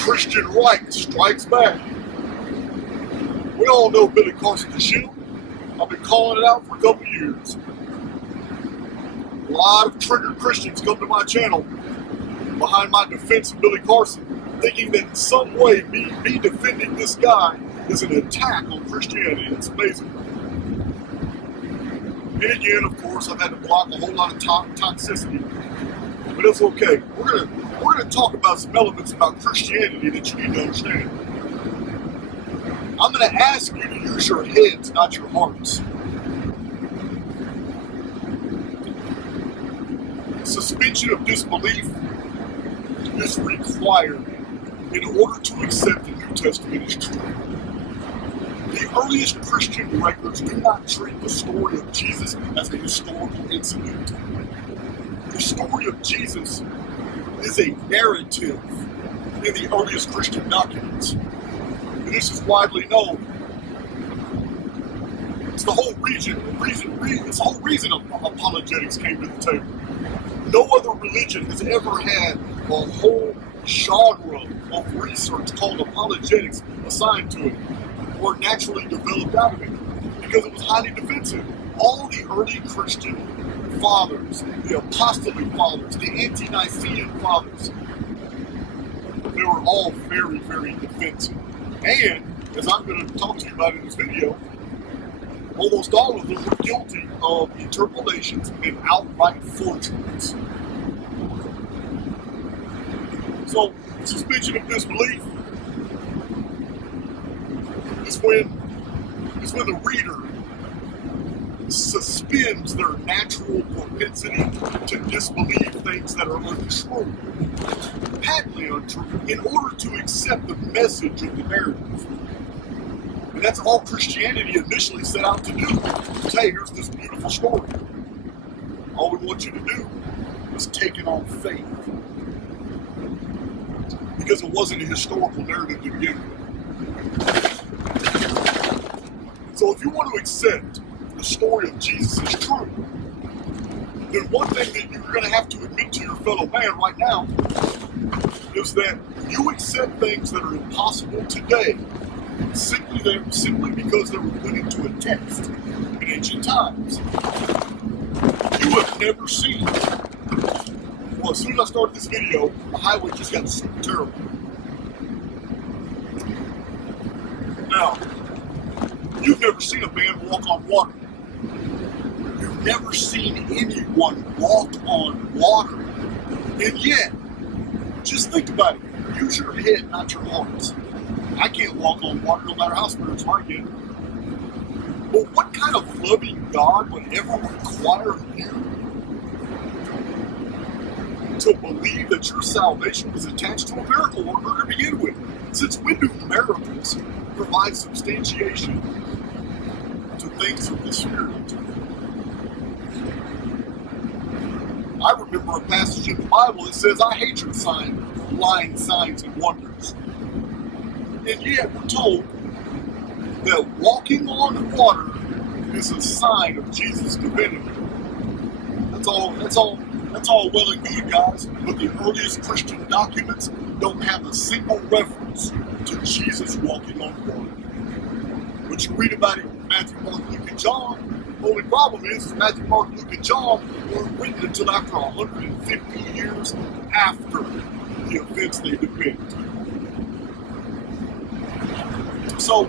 Christian right strikes back. We all know Billy Carson the Shield. I've been calling it out for a couple years. A lot of triggered Christians come to my channel behind my defense of Billy Carson, thinking that in some way me defending this guy is an attack on Christianity. It's amazing. And again, of course, I've had to block a whole lot of toxicity, but it's okay. We're gonna talk about some elements about Christianity that you need to understand. I'm gonna ask you to use your heads, not your hearts. Suspension of disbelief is required in order to accept the New Testament as true. The earliest Christian records do not treat the story of Jesus as a historical incident. The story of Jesus is a narrative in the earliest Christian documents. And this is widely known. It's the whole reason apologetics came to the table. No other religion has ever had a whole genre of research called apologetics assigned to it, or naturally developed out of it, because it was highly defensive. All the early Christian fathers, the apostolic fathers, the ante-Nicene fathers, they were all very, very defensive. And, as I'm going to talk to you about in this video, almost all of them were guilty of interpolations and outright forgeries. So, suspension of disbelief is when the reader suspends their natural propensity to disbelieve things that are untrue, patently untrue, in order to accept the message of the narrative. And that's all Christianity initially set out to do. Hey, here's this beautiful story. All we want you to do is take it on faith. Because it wasn't a historical narrative to begin with. So if you want to accept the story of Jesus as true, then one thing that you're going to have to admit to your fellow man right now is that you accept things that are impossible today simply because they were put into a text in ancient times. You have never seen. Well, as soon as I started this video, the highway just got super terrible. Now, you've never seen a man walk on water. You've never seen anyone walk on water. And yet, just think about it. Use your head, not your heart. I can't walk on water no matter how spiritual I get. But what kind of loving God would ever require you to believe that your salvation was attached to a miracle worker to begin with? Since when do miracles provide substantiation to things of the Spirit? I remember a passage in the Bible that says, I hate your lying signs and wonders. And yet we're told that walking on water is a sign of Jesus' divinity. That's all well and good, guys, but the earliest Christian documents don't have a single reference to Jesus walking on water. But you read about it in Matthew, Mark, Luke, and John. The only problem is Matthew, Mark, Luke, and John weren't written until after 150 years after the events they depict. So,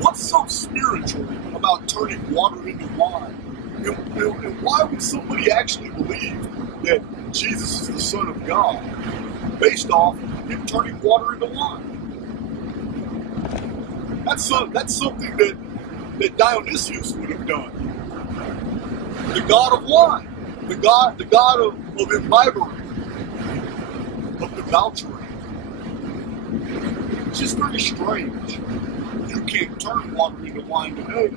what's so spiritual about turning water into wine? And why would somebody actually believe that Jesus is the Son of God based off him turning water into wine? That's something that Dionysius would have done. The god of wine, the god of imbibing, of debauchery. It's just very strange. You can't turn water into wine today,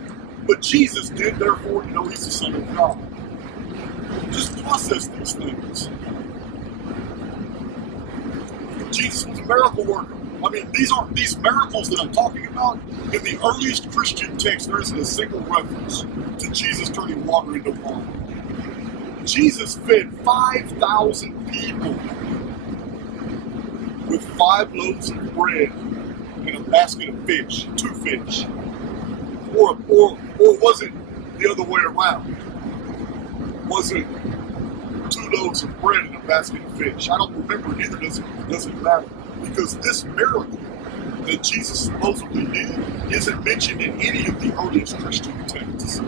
but Jesus did, therefore, he's the Son of God. Just process these things. Jesus was a miracle worker. I mean, these miracles that I'm talking about, in the earliest Christian text, there isn't a single reference to Jesus turning water into wine. Jesus fed 5,000 people with 5 loaves of bread and a basket of fish, 2 fish? Or was it the other way around? Was it 2 loaves of bread and a basket of fish? I don't remember it either. Doesn't matter. Because this miracle that Jesus supposedly did isn't mentioned in any of the earliest Christian texts.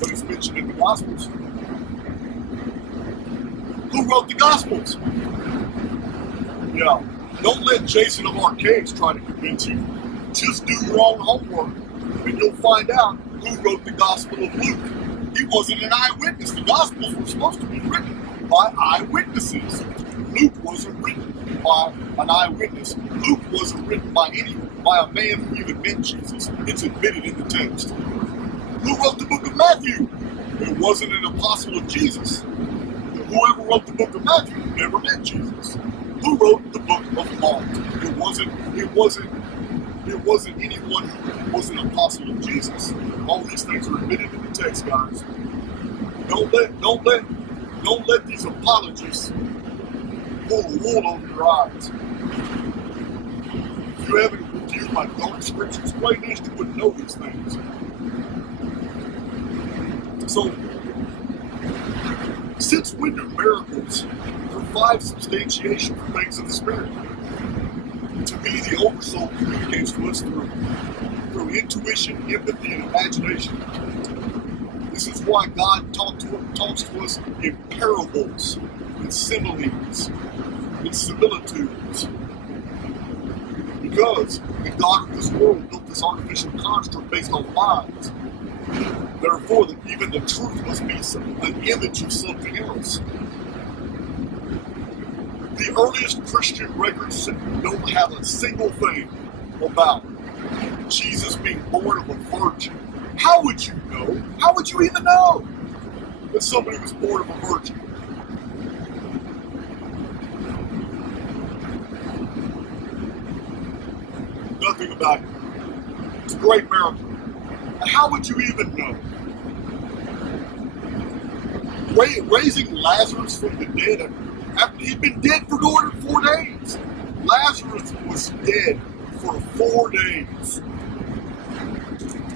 But it's mentioned in the Gospels. Who wrote the Gospels? Yeah. Don't let Jason of Archaix try to convince you. Just do your own homework, and you'll find out who wrote the Gospel of Luke. He wasn't an eyewitness. The Gospels were supposed to be written by eyewitnesses. Luke wasn't written by an eyewitness. Luke wasn't written by a man who even met Jesus. It's admitted in the text. Who wrote the book of Matthew? It wasn't an apostle of Jesus. Whoever wrote the book of Matthew never met Jesus. Who wrote the book of Mark? It wasn't anyone who was an apostle of Jesus. All these things are admitted in the text, guys. Don't let these apologists pull the wool over your eyes. If you haven't reviewed my dark scriptures playlist, you wouldn't know these things. So, since when do miracles provide substantiation for things of the Spirit? To me, the oversoul communicates to us through intuition, empathy, and imagination. This is why God talks to us in parables, in similes, in similitudes. Because the God of this world built this artificial construct based on lies. Therefore, even the truth must be an image of something else. The earliest Christian records don't have a single thing about Jesus being born of a virgin. How would you know? How would you even know that somebody was born of a virgin? Nothing about it. It's a great miracle. And how would you even know? Raising Lazarus from the dead after he'd been dead for more than 4 days. Lazarus was dead for 4 days.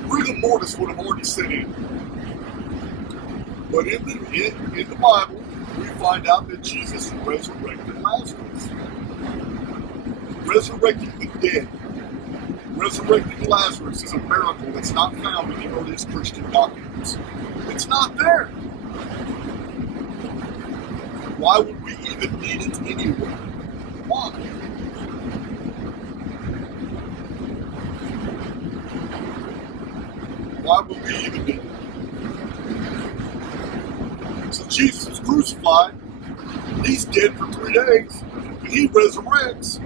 Rigor mortis would have already set in. But in the Bible, we find out that Jesus resurrected Lazarus. Resurrecting the dead. Resurrecting Lazarus is a miracle that's not found in the earliest Christian documents. It's not there. Why would we even need it anyway? Why? Why would we even need it? So Jesus was crucified. He's dead for 3 days, and he resurrects.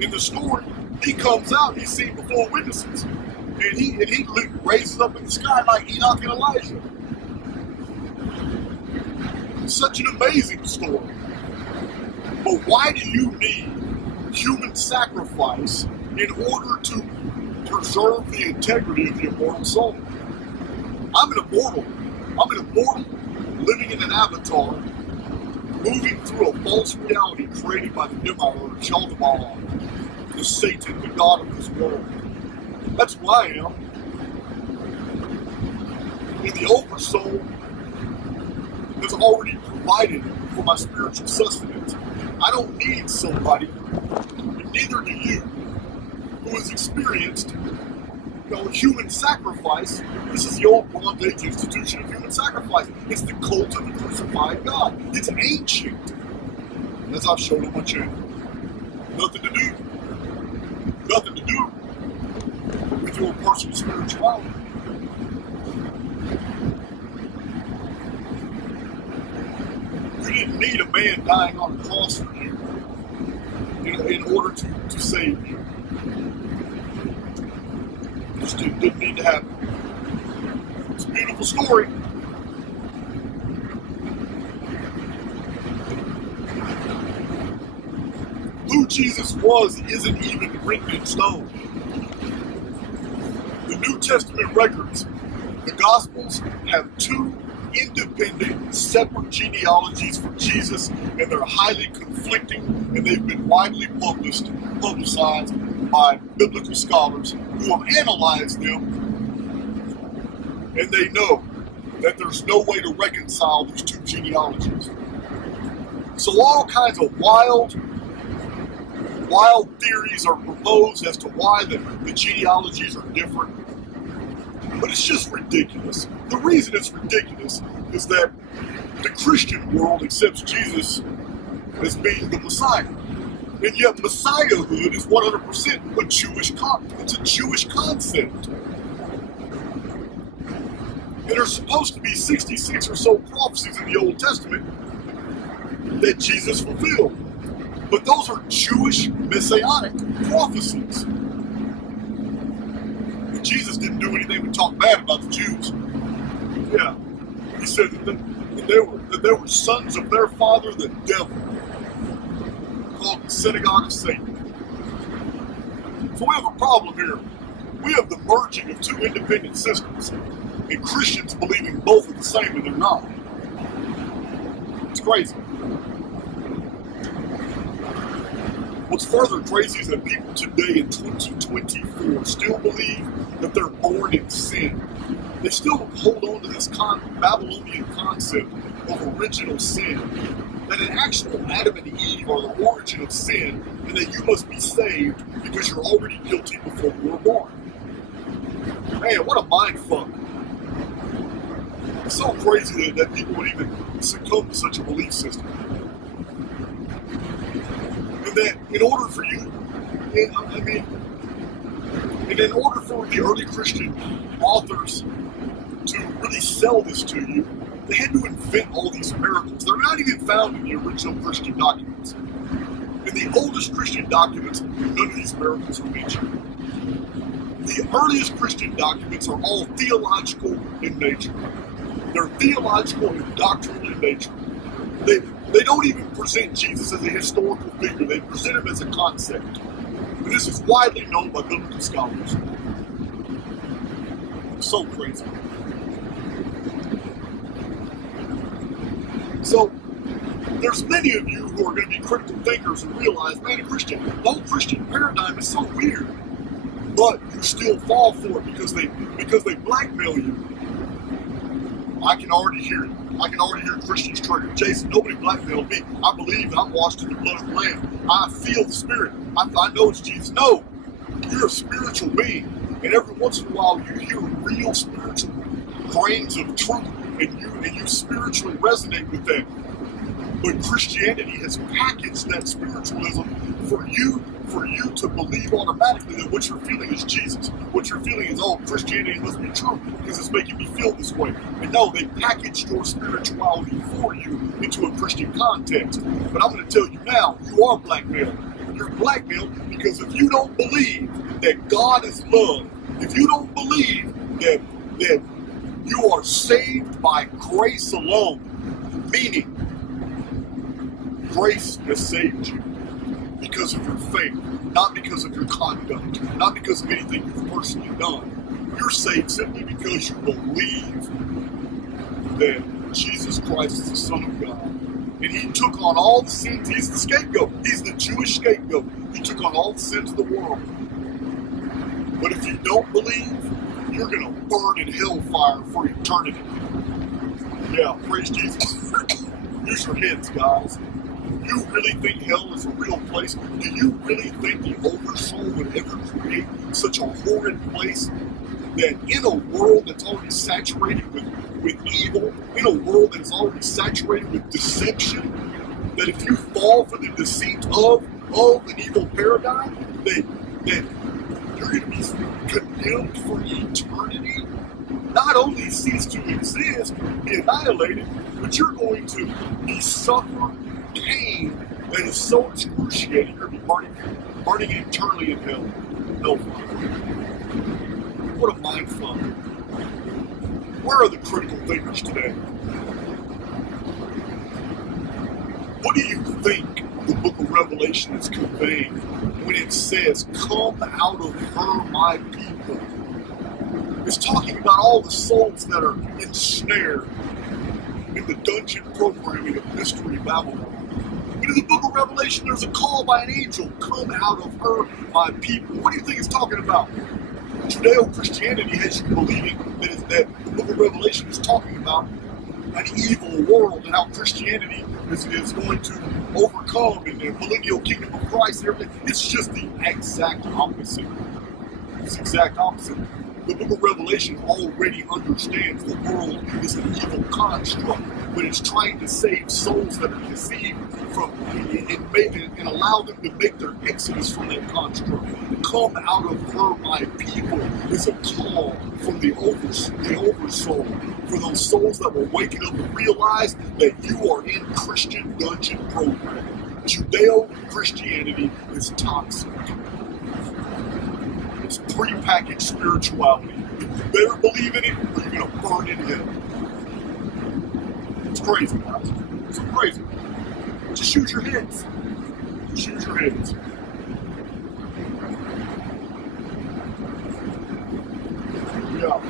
In the story, he comes out. He's seen before witnesses, and he raises up in the sky like Enoch and Elijah. Such an amazing story. But why do you need human sacrifice in order to preserve the integrity of the immortal soul? I'm an immortal living in an avatar, moving through a false reality created by the Demiurge, Shaldabaoth, the Satan, the God of this world. That's who I am. And the oversoul has already provided for my spiritual sustenance. I don't need somebody, and neither do you, who has experienced human sacrifice. This is the old Bronze Age institution of human sacrifice. It's the cult of the crucified God. It's ancient, as I've shown on my channel. Nothing to do with your personal spirituality. You didn't need a man dying on a cross for you in order to save you. Just didn't need to happen. It's a beautiful story. Who Jesus was isn't even written in stone. The New Testament records, the Gospels, have 2 independent, separate genealogies for Jesus, and they're highly conflicting, and they've been widely publicized by biblical scholars who have analyzed them, and they know that there's no way to reconcile these two genealogies. So all kinds of wild theories are proposed as to why the genealogies are different. But it's just ridiculous. The reason it's ridiculous is that the Christian world accepts Jesus as being the Messiah. And yet Messiahhood is 100% a Jewish concept. It's a Jewish concept. And there's supposed to be 66 or so prophecies in the Old Testament that Jesus fulfilled. But those are Jewish messianic prophecies. Jesus didn't do anything but talk bad about the Jews. Yeah. He said that they were sons of their father, the devil, called the synagogue of Satan. So we have a problem here. We have the merging of two independent systems, and Christians believing both are the same, and they're not. It's crazy. What's further crazy is that people today in 2024 still believe that they're born in sin. They still hold on to this Babylonian concept of original sin, that an actual Adam and Eve are the origin of sin, and that you must be saved because you're already guilty before you were born. Man, what a mind fuck. It's so crazy that people would even succumb to such a belief system. And that in order for you, and in order for the early Christian authors to really sell this to you, they had to invent all these miracles. They're not even found in the original Christian documents. In the oldest Christian documents, none of these miracles are mentioned. The earliest Christian documents are all theological in nature. They're theological and doctrinal in nature. They don't even present Jesus as a historical figure. They present him as a concept. And this is widely known by biblical scholars. So crazy. So, there's many of you who are going to be critical thinkers and realize, man, the whole Christian paradigm is so weird. But you still fall for it because they blackmail you. I can already hear it. I can already hear Christians triggered. Jason, nobody blackmailed me. I believe that I'm washed in the blood of the Lamb. I feel the Spirit. I know it's Jesus. No, you're a spiritual being. And every once in a while you hear real spiritual grains of truth and you spiritually resonate with that. But Christianity has packaged that spiritualism for you to believe automatically that what you're feeling is Jesus. What you're feeling is, oh, Christianity must be true because it's making me feel this way. And no, they packaged your spirituality for you into a Christian context. But I'm going to tell you now, you are blackmailed. You're blackmailed because if you don't believe that God is love, if you don't believe that you are saved by grace alone, meaning grace has saved you because of your faith, not because of your conduct, not because of anything you've personally done. You're saved simply because you believe that Jesus Christ is the Son of God. And he took on all the sins. He's the scapegoat. He's the Jewish scapegoat. He took on all the sins of the world. But if you don't believe, you're going to burn in hellfire for eternity. Yeah, praise Jesus. Use your heads, guys. You really think hell is a real place? Do you really think the oversoul would ever create such a horrid place that in a world that's already saturated with evil, in a world that is already saturated with deception, that if you fall for the deceit of an evil paradigm, that you're going to be condemned for eternity? Not only cease to exist, be annihilated, but you're going to be suffering pain that is so excruciating, you're going to be burning eternally in hellfire. What a mindfuck. Where are the critical thinkers today? What do you think the book of Revelation is conveying when it says, "Come out of her, my people"? It's talking about all the souls that are ensnared in the dungeon programming of Mystery Babylon. But in the book of Revelation, there's a call by an angel, come out of her, my people. What do you think it's talking about? Judeo-Christianity has you believing that the book of Revelation is talking about an evil world and how Christianity is going to overcome in the millennial kingdom of Christ and everything. It's just the exact opposite. It's the exact opposite. The book of Revelation already understands the world is an evil construct, but it's trying to save souls that are deceived from and allow them to make their exodus from that construct. Come out of her, my people, is a call from the oversoul, for those souls that will wake up and realize that you are in Christian dungeon program. Judeo-Christianity is toxic. It's prepackaged spirituality. You better believe in it or you're going to burn in hell. It's crazy, guys. It's crazy. Just use your heads. Just use your heads. Yeah.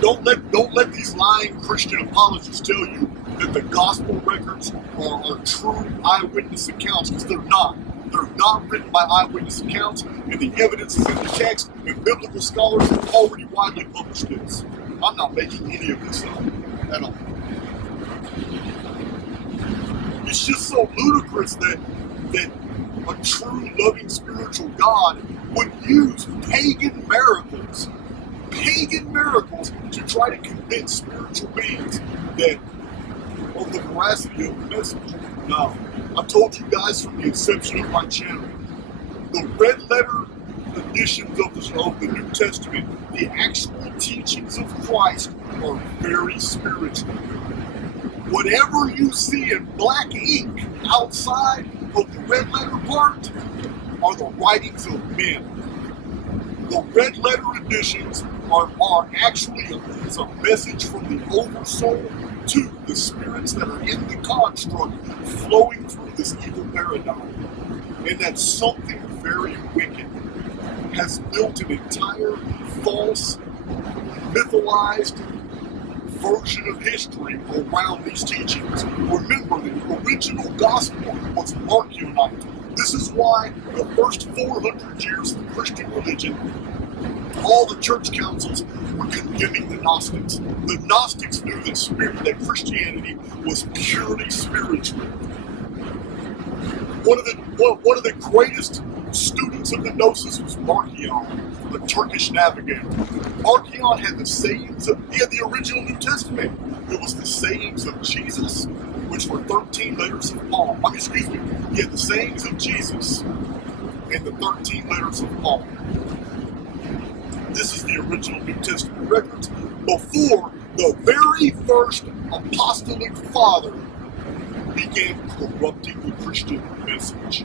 Don't let these lying Christian apologists tell you that the gospel records are true eyewitness accounts, because they're not. They're not written by eyewitness accounts, and the evidence is in the text, and biblical scholars have already widely published this. I'm not making any of this up at all. It's just so ludicrous that a true loving spiritual God would use pagan miracles to try to convince spiritual beings that of the veracity of the message. Now, I've told you guys from the inception of my channel, the red letter editions of the New Testament, the actual teachings of Christ are very spiritual. Whatever you see in black ink outside of the red letter part are the writings of men. The red letter editions are actually a message from the oversoul to the spirits that are in the construct flowing through this evil paradigm. And that something very wicked has built an entire false, mythologized version of history around these teachings. Remember, the original gospel was Archaix. This is why the first 400 years of the Christian religion, all the church councils were condemning the Gnostics. The Gnostics knew that Christianity was purely spiritual. One of the greatest students of the Gnosis was Archaix, the Turkish navigator. Archaix had the sayings of the original New Testament. It was the sayings of Jesus, which were 13 letters of Paul. He had the sayings of Jesus and the 13 letters of Paul. This is the original New Testament records before the very first apostolic father began corrupting the Christian message.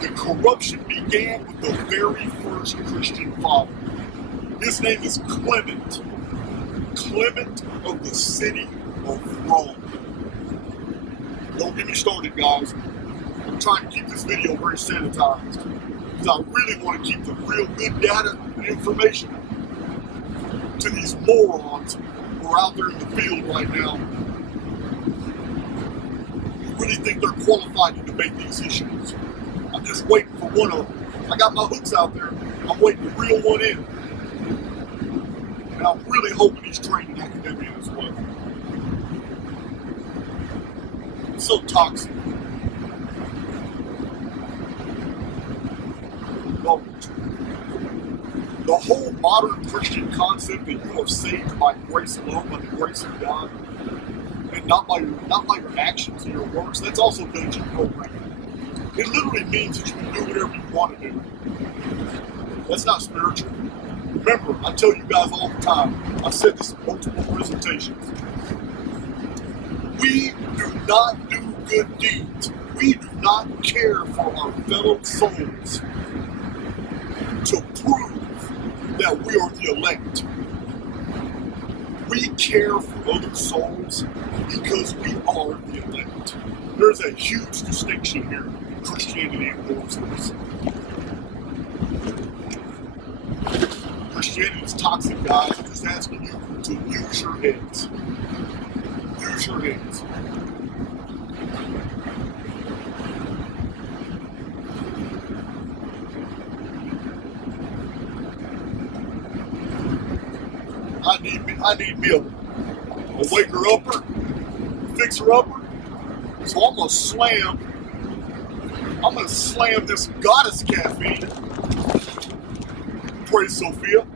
The corruption began with the very first Christian father. His name is Clement of the city of Rome. Don't get me started, guys. I'm trying to keep this video very sanitized, because I really want to keep the real good data and information to these morons who are out there in the field right now who really think they're qualified to debate these issues. I'm just waiting for one of them. I got my hooks out there. I'm waiting to reel one in. And I'm really hoping he's trained in academia as well. It's so toxic. Well, the whole modern Christian concept that you are saved by grace alone, by the grace of God, and not by your actions and your works, that's also dungeon programming. It literally means that you can do whatever you want to do. That's not spiritual. Remember, I tell you guys all the time, I've said this in multiple presentations, we do not do good deeds. We do not care for our fellow souls to prove that we are the elect. We care for other souls because we are the elect. There's a huge distinction here. Christianity ignores this. Christianity is toxic, guys. I'm just asking you to use your heads. use your hands. I need me a waker-upper, fixer-upper. So I'm gonna slam this goddess caffeine. Praise Sophia.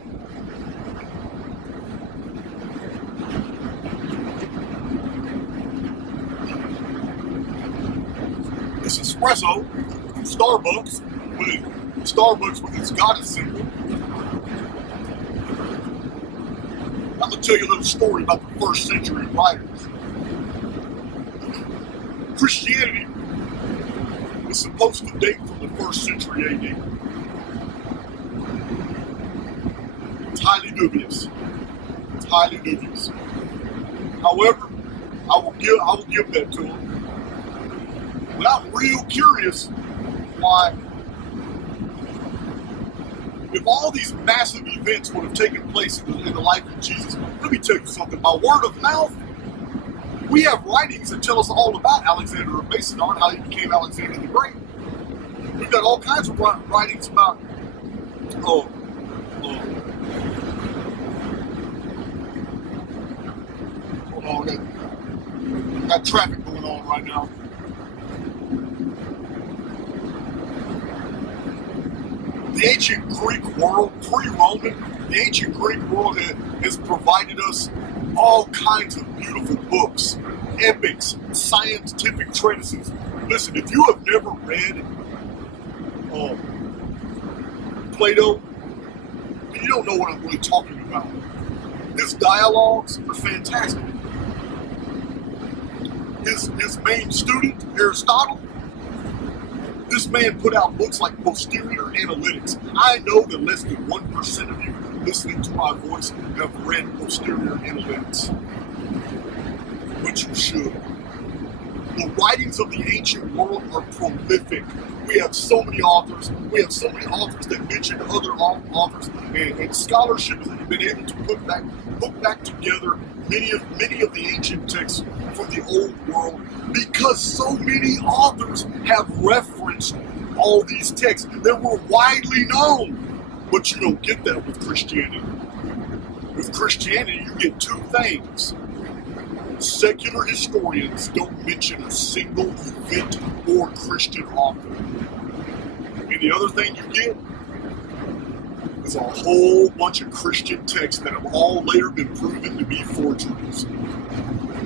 This espresso from Starbucks with its goddess symbol. I'm going to tell you a little story about the first century writers. Christianity was supposed to date from the first century AD. It's highly dubious. It's highly dubious. However, I will give that to them. But I'm real curious why, if all these massive events would have taken place in the life of Jesus, let me tell you something. By word of mouth, we have writings that tell us all about Alexander of Macedon, how he became Alexander the Great. We've got all kinds of writings about hold on, I got traffic going on right now. The ancient Greek world, pre-Roman, the ancient Greek world has provided us all kinds of beautiful books, epics, scientific treatises. Listen, if you have never read Plato, you don't know what I'm really talking about. His dialogues are fantastic. His main student, Aristotle, this man put out books like Posterior Analytics. I know that less than 1% of you listening to my voice have read Posterior Analytics, which you should. The writings of the ancient world are prolific. We have so many authors. We have so many authors that mention other authors, and scholarship has been able to put back together many of the ancient texts from the old world, because so many authors have referenced all these texts that were widely known. But you don't get that with Christianity. With Christianity, you get two things. Secular historians don't mention a single event or Christian author. And the other thing you get is a whole bunch of Christian texts that have all later been proven to be forgeries.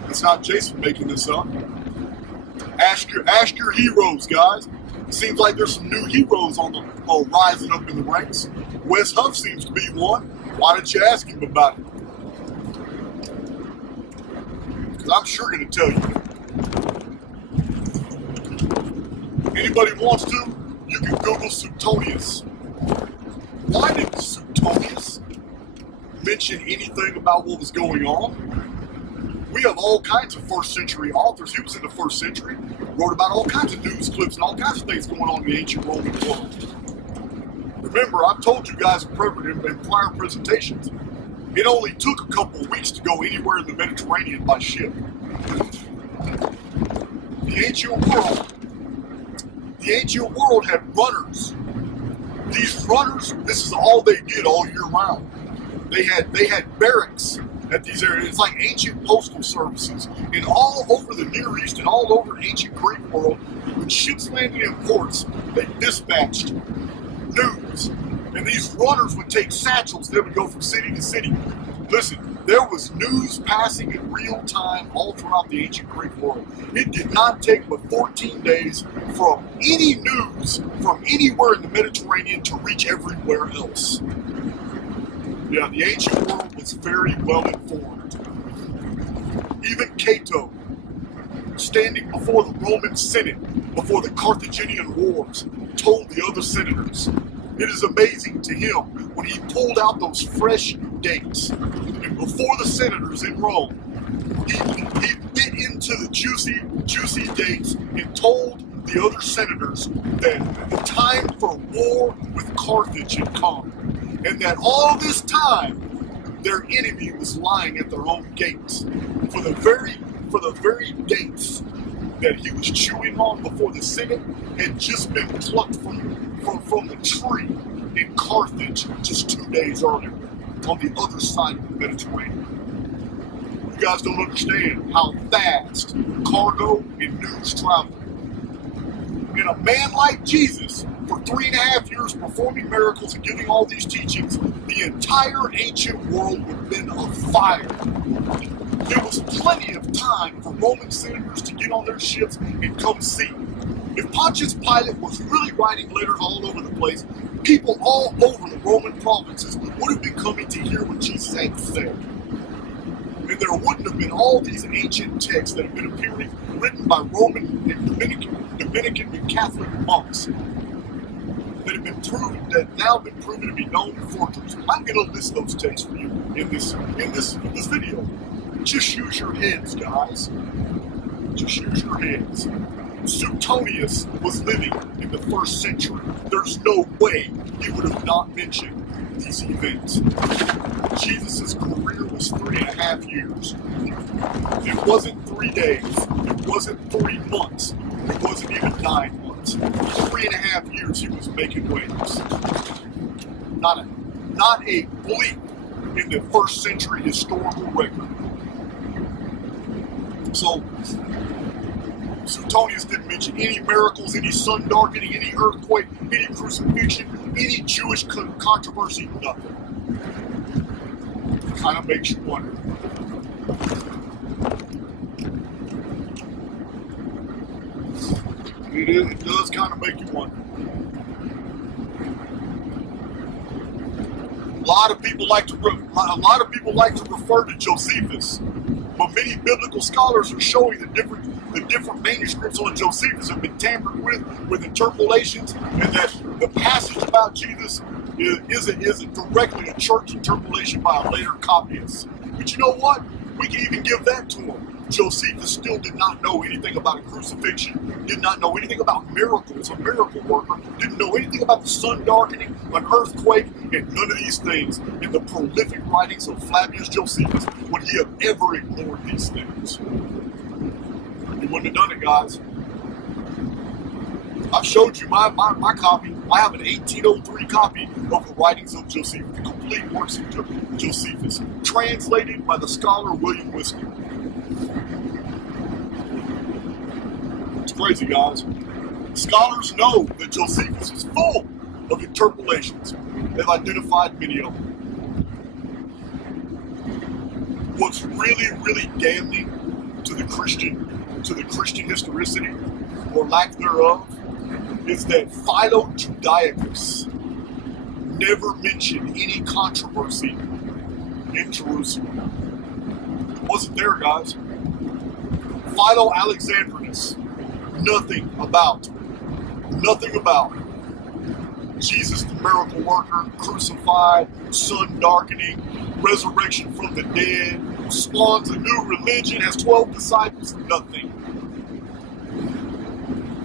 It's not Jason making this up. Ask your heroes, guys. It seems like there's some new heroes rising up in the ranks. Wes Huff seems to be one. Why don't you ask him about it? Because I'm sure going to tell you. Anybody wants to, you can Google Suetonius. Why did Suetonius mention anything about what was going on? We have all kinds of first century authors. He was in the first century, wrote about all kinds of news clips and all kinds of things going on in the ancient Roman world. Remember, I've told you guys in prior presentations, it only took a couple of weeks to go anywhere in the Mediterranean by ship. The ancient world had runners. These runners, this is all they did all year round. They had barracks at these areas. It's like ancient postal services. And all over the Near East and all over ancient Greek world, when ships landed in ports, they dispatched news. And these runners would take satchels. They would go from city to city. Listen, there was news passing in real time all throughout the ancient Greek world. It did not take but 14 days from any news from anywhere in the Mediterranean to reach everywhere else. Yeah, the ancient world was very well informed. Even Cato, standing before the Roman Senate, before the Carthaginian wars, told the other senators. It is amazing to him when he pulled out those fresh dates, and before the senators in Rome, he bit into the juicy dates and told the other senators that the time for war with Carthage had come, and that all this time their enemy was lying at their own gates. For the very for the very dates that he was chewing on before the Senate had just been plucked from the tree in Carthage just 2 days earlier on the other side of the Mediterranean. You guys don't understand how fast cargo and news travel. And a man like Jesus, for 3.5 years performing miracles and giving all these teachings, the entire ancient world would have been afire. There was plenty of time for Roman senators to get on their ships and come see. If Pontius Pilate was really writing letters all over the place, people all over the Roman provinces would have been coming to hear what Jesus had to say. And there wouldn't have been all these ancient texts that have been appearing, written by Roman and Dominican and Catholic monks that have now been proven to be known forgeries. I'm going to list those texts for you in this video. Just use your heads, guys. Just use your heads. Suetonius was living in the 1st century. There's no way he would have not mentioned these events. Jesus' career was 3.5 years. It wasn't 3 days. It wasn't 3 months. It wasn't even 9 months. 3.5 years he was making waves. Not a bleep in the 1st century historical record. So, Suetonius didn't mention any miracles, any sun darkening, any earthquake, any crucifixion, any Jewish controversy, nothing. It kind of makes you wonder. It does kind of make you wonder. A lot of people like to refer to Josephus, but many biblical scholars are showing the different manuscripts on Josephus have been tampered with interpolations, and that the passage about Jesus isn't directly a church interpolation by a later copyist. But you know what? We can even give that to him. Josephus still did not know anything about a crucifixion, did not know anything about miracles, a miracle worker, didn't know anything about the sun darkening, an earthquake, and none of these things. In the prolific writings of Flavius Josephus, would he have ever ignored these things? He wouldn't have done it, guys. I've showed you my copy. I have an 1803 copy of the writings of Josephus, the complete works of Josephus, translated by the scholar William Whiskey. It's crazy, guys. Scholars know that Josephus is full of interpolations. They've identified many of them. What's really, really damning to the Christian historicity, or lack thereof, is that Philo Judaicus never mentioned any controversy in Jerusalem. It wasn't there, guys. Philo Alexandrinus, nothing about Jesus the miracle worker, crucified, sun darkening, resurrection from the dead, spawns a new religion, has 12 disciples, nothing.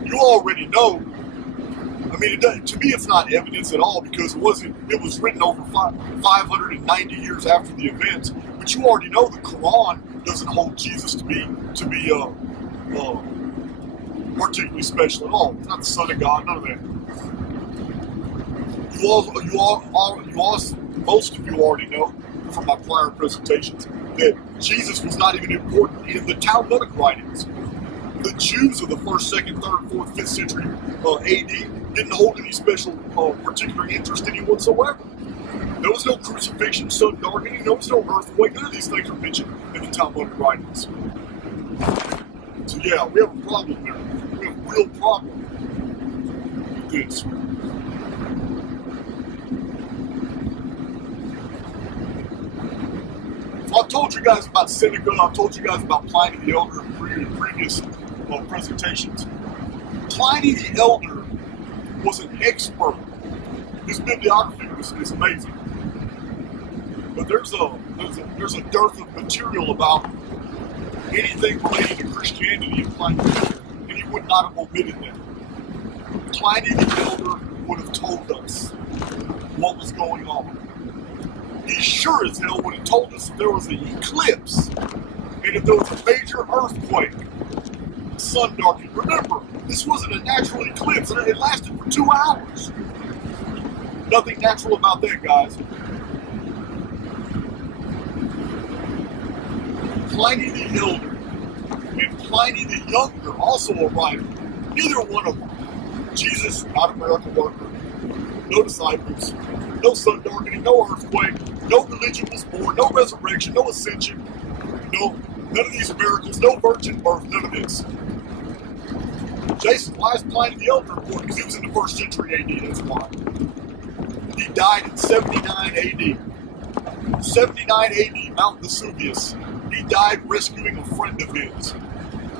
You already know. I mean, to me, it's not evidence at all, because it was written over 590 years after the events. But you already know the Quran doesn't hold Jesus to be particularly special at all. He's not the Son of God, none of that. Most of you already know from my prior presentations that Jesus was not even important in the Talmudic writings. The Jews of the 1st, 2nd, 3rd, 4th, 5th century AD didn't hold any special particular interest in him whatsoever. There was no crucifixion, sun darkening, there was no earthquake. None of these things are mentioned in the Talmudic writings. So yeah, we have a problem there. We have a real problem with this. So I've told you guys about Seneca, I've told you guys about Pliny the Elder in previous presentations. Pliny the Elder was an expert. His bibliography is amazing. But there's a dearth of material about anything related to Christianity in Pliny the Elder, and he would not have omitted that. Pliny the Elder would have told us what was going on. He sure as hell would have told us that there was an eclipse And if there was a major earthquake, sun darkening. Remember, this wasn't a natural eclipse, and it lasted for 2 hours. Nothing natural about that, guys. Pliny the Elder and Pliny the Younger also arrived. Neither one of them. Jesus, not a miracle worker. No disciples. No sun darkening. No earthquake. No religion was born. No resurrection. No ascension. No, none of these miracles. No virgin birth. None of this. Jason, why is Pliny the Elder important? Because he was in the 1st century AD, that's why. He died in 79 AD. 79 AD, Mount Vesuvius. He died rescuing a friend of his.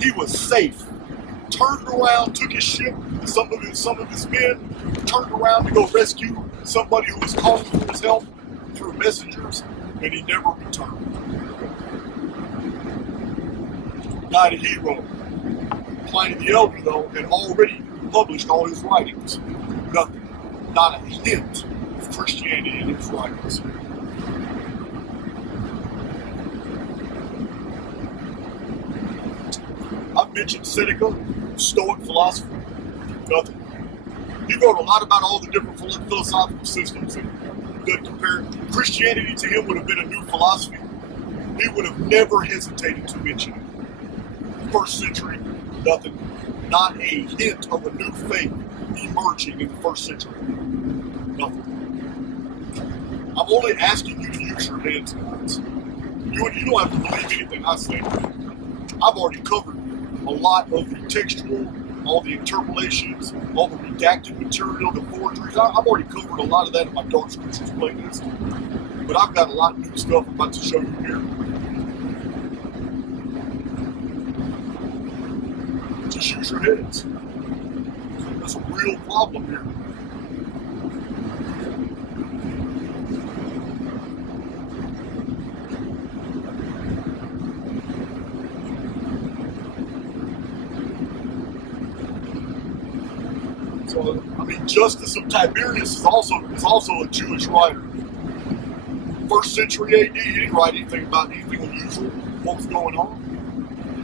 He was safe. Turned around, took his ship, some of his men, turned around to go rescue somebody who was calling for his help through messengers, and he never returned. Died a hero. Pliny the Elder, though, had already published all his writings. Nothing. Not a hint of Christianity in his writings. I've mentioned Seneca, Stoic philosophy. Nothing. He wrote a lot about all the different philosophical systems that compared Christianity to him would have been a new philosophy. He would have never hesitated to mention it. 1st century, nothing. Not a hint of a new faith emerging in the 1st century. Nothing. I'm only asking you to use your heads, guys. You don't have to believe anything I say. I've already covered a lot of the textual, all the interpolations, all the redacted material, the forgeries. I've already covered a lot of that in my Dark Scriptures playlist. But I've got a lot of new stuff I'm about to show you here. Just use your heads. There's a real problem here. So, I mean, Justus of Tiberias is also a Jewish writer. 1st century AD, he didn't write anything about anything unusual, what was going on.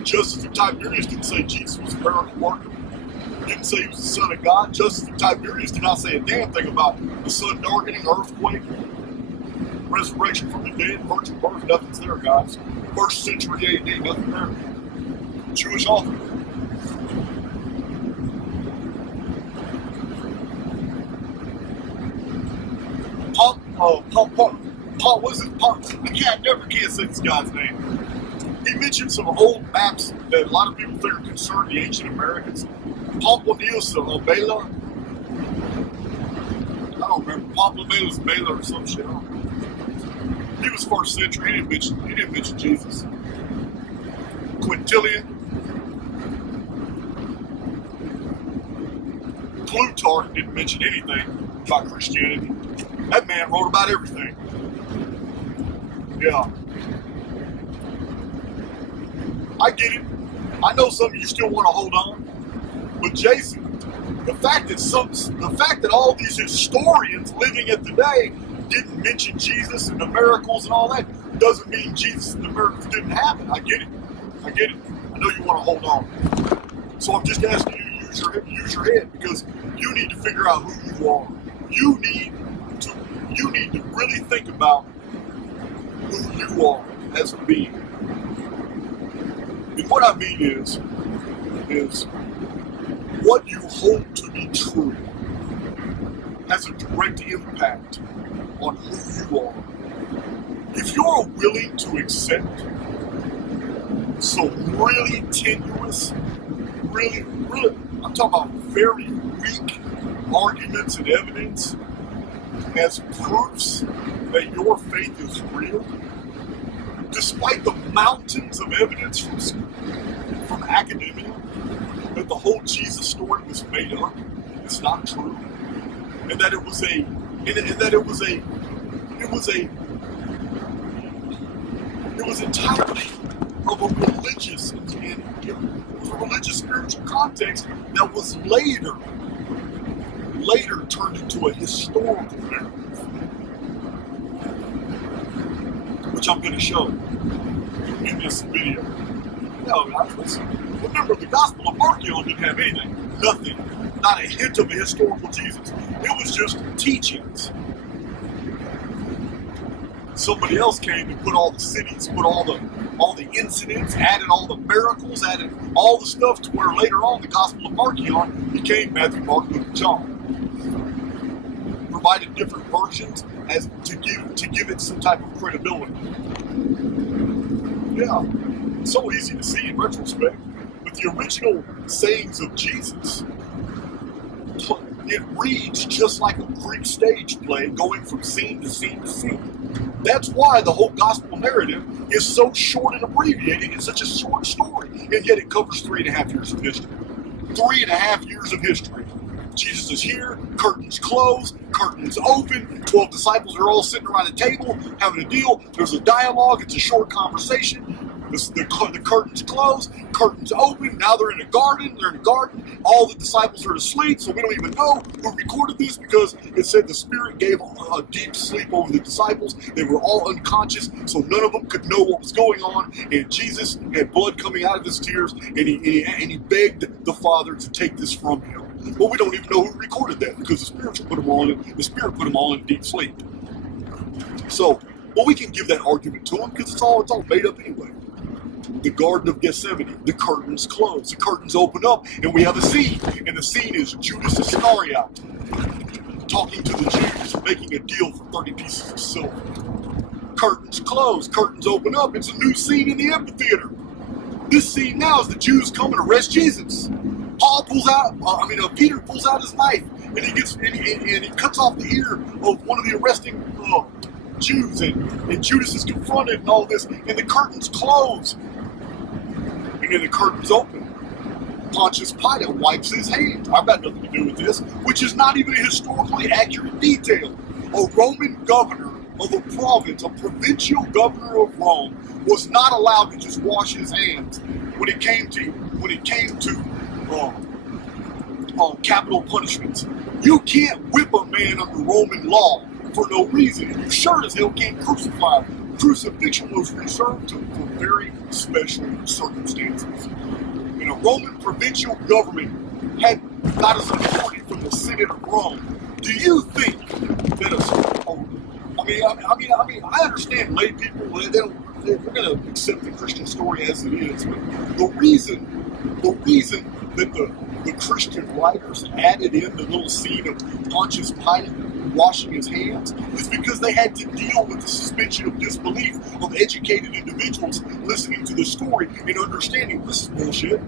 Justus of Tiberias didn't say Jesus was a miracle worker. Didn't say he was the Son of God. Justus of Tiberias did not say a damn thing about the sun darkening, earthquake, resurrection from the dead, virgin birth. Nothing's there, guys. 1st century AD, nothing there. Jewish author. I never can say this guy's name. He mentioned some old maps that a lot of people think are concerned the ancient Americans. Pomponius of Bela. I don't remember. Pomponius Bela or some shit. I don't remember. He was 1st century. He didn't mention Jesus. Quintilian. Plutarch didn't mention anything about Christianity. That man wrote about everything. Yeah. I get it. I know some of you still want to hold on. But Jason, the fact that all these historians living at today didn't mention Jesus and the miracles and all that doesn't mean Jesus and the miracles didn't happen. I get it. I know you want to hold on. So I'm just asking you to use your head because you need to figure out who you are. You need to really think about who you are as a being. And what I mean is what you hold to be true has a direct impact on who you are. If you're willing to accept some really tenuous, really, I'm talking about very weak arguments and evidence as proofs that your faith is real, despite the mountains of evidence from academia that the whole Jesus story was made up, it's not true, and that it was entirely of a religious intent. It was a religious spiritual context that was later turned into a historical narrative, which I'm going to show. in this video. No, guys, listen. Remember, the Gospel of Archaix didn't have anything. Nothing. Not a hint of a historical Jesus. It was just teachings. Somebody else came and put all the cities, put all the incidents, added all the miracles, added all the stuff to where later on the Gospel of Archaix became Matthew, Mark, Luke, and John. Provided different versions as to give it some type of credibility. Yeah, it's so easy to see in retrospect. But the original sayings of Jesus, it reads just like a Greek stage play, going from scene to scene to scene. That's why the whole gospel narrative is so short and abbreviated. It's such a short story, and yet it covers 3.5 years of history. 3.5 years of history. Jesus is here, curtains close, curtains open, 12 disciples are all sitting around a table, having a deal. There's a dialogue, it's a short conversation. The curtains close, curtains open, now they're in a garden, all the disciples are asleep, so we don't even know who recorded this because it said the Spirit gave a deep sleep over the disciples. They were all unconscious, so none of them could know what was going on, and Jesus had blood coming out of his tears, and he begged the Father to take this from him. But we don't even know who recorded that because the Spirit put them all in deep sleep. So, well, we can give that argument to him because it's all made up anyway. The Garden of Gethsemane, the curtains close, the curtains open up, and we have a scene. And the scene is Judas Iscariot talking to the Jews, making a deal for 30 pieces of silver. Curtains close, curtains open up. It's a new scene in the amphitheater. This scene now is the Jews come and arrest Jesus. Peter pulls out his knife, and he cuts off the ear of one of the arresting Jews, and Judas is confronted and all this, and the curtains close. And then the curtains open. Pontius Pilate wipes his hands. I've got nothing to do with this, which is not even a historically accurate detail. A Roman governor of a province, a provincial governor of Rome, was not allowed to just wash his hands when it came to capital punishments. You can't whip a man under Roman law for no reason, and you sure as hell can't crucify him. Crucifixion was reserved for very special circumstances. And a Roman provincial government had got his authority from the Senate of Rome. Do you think that I understand lay people, they're going to accept the Christian story as it is, but the reason that the Christian writers added in the little scene of Pontius Pilate washing his hands is because they had to deal with the suspension of disbelief of educated individuals listening to the story and understanding this is bullshit.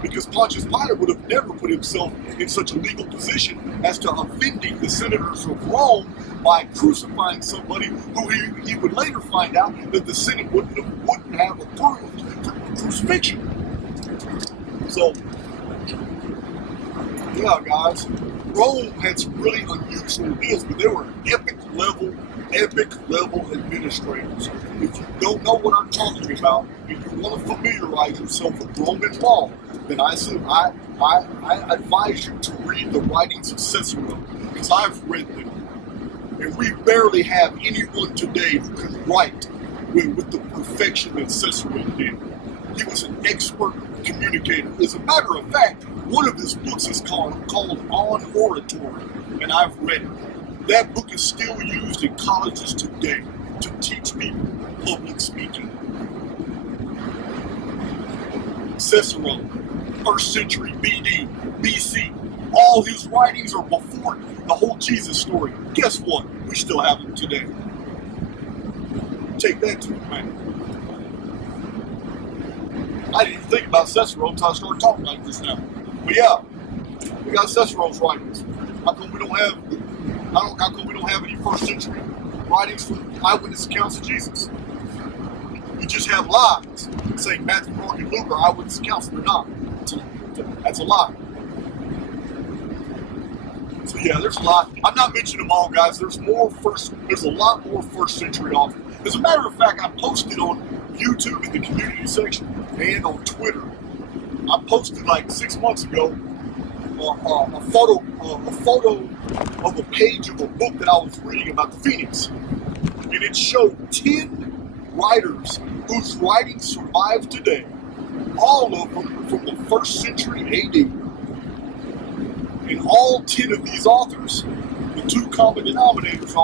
Because Pontius Pilate would have never put himself in such a legal position as to offending the senators of Rome by crucifying somebody who he would later find out that the Senate wouldn't have approved for crucifixion. So, yeah, guys, Rome had some really unusual deals, but they were epic level administrators. If you don't know what I'm talking about, if you want to familiarize yourself with Roman law, then I advise you to read the writings of Cicero, because I've read them. And we barely have anyone today who can write with the perfection that Cicero did. He was an expert communicator. As a matter of fact, one of his books is called On Oratory, and I've read it. That book is still used in colleges today to teach people public speaking. Cicero, 1st century BC. All his writings are before the whole Jesus story. Guess what? We still have them today. Take that to the bank. I didn't even think about Cicero until I started talking like this now. But yeah, we got Cicero's writings. How come we don't have any 1st century writings from eyewitness accounts of Jesus? You just have lies saying Matthew, Mark, and Luke are eyewitness accounts. They're not. That's a lie. So yeah, there's a lot. I'm not mentioning them all, guys. There's a lot more 1st century authors. As a matter of fact, I posted on YouTube in the community section and on Twitter. I posted like 6 months ago a photo of a page of a book that I was reading about the Phoenix, and it showed 10 writers whose writings survive today, all of them from the 1st century AD. And all 10 of these authors, the two common denominators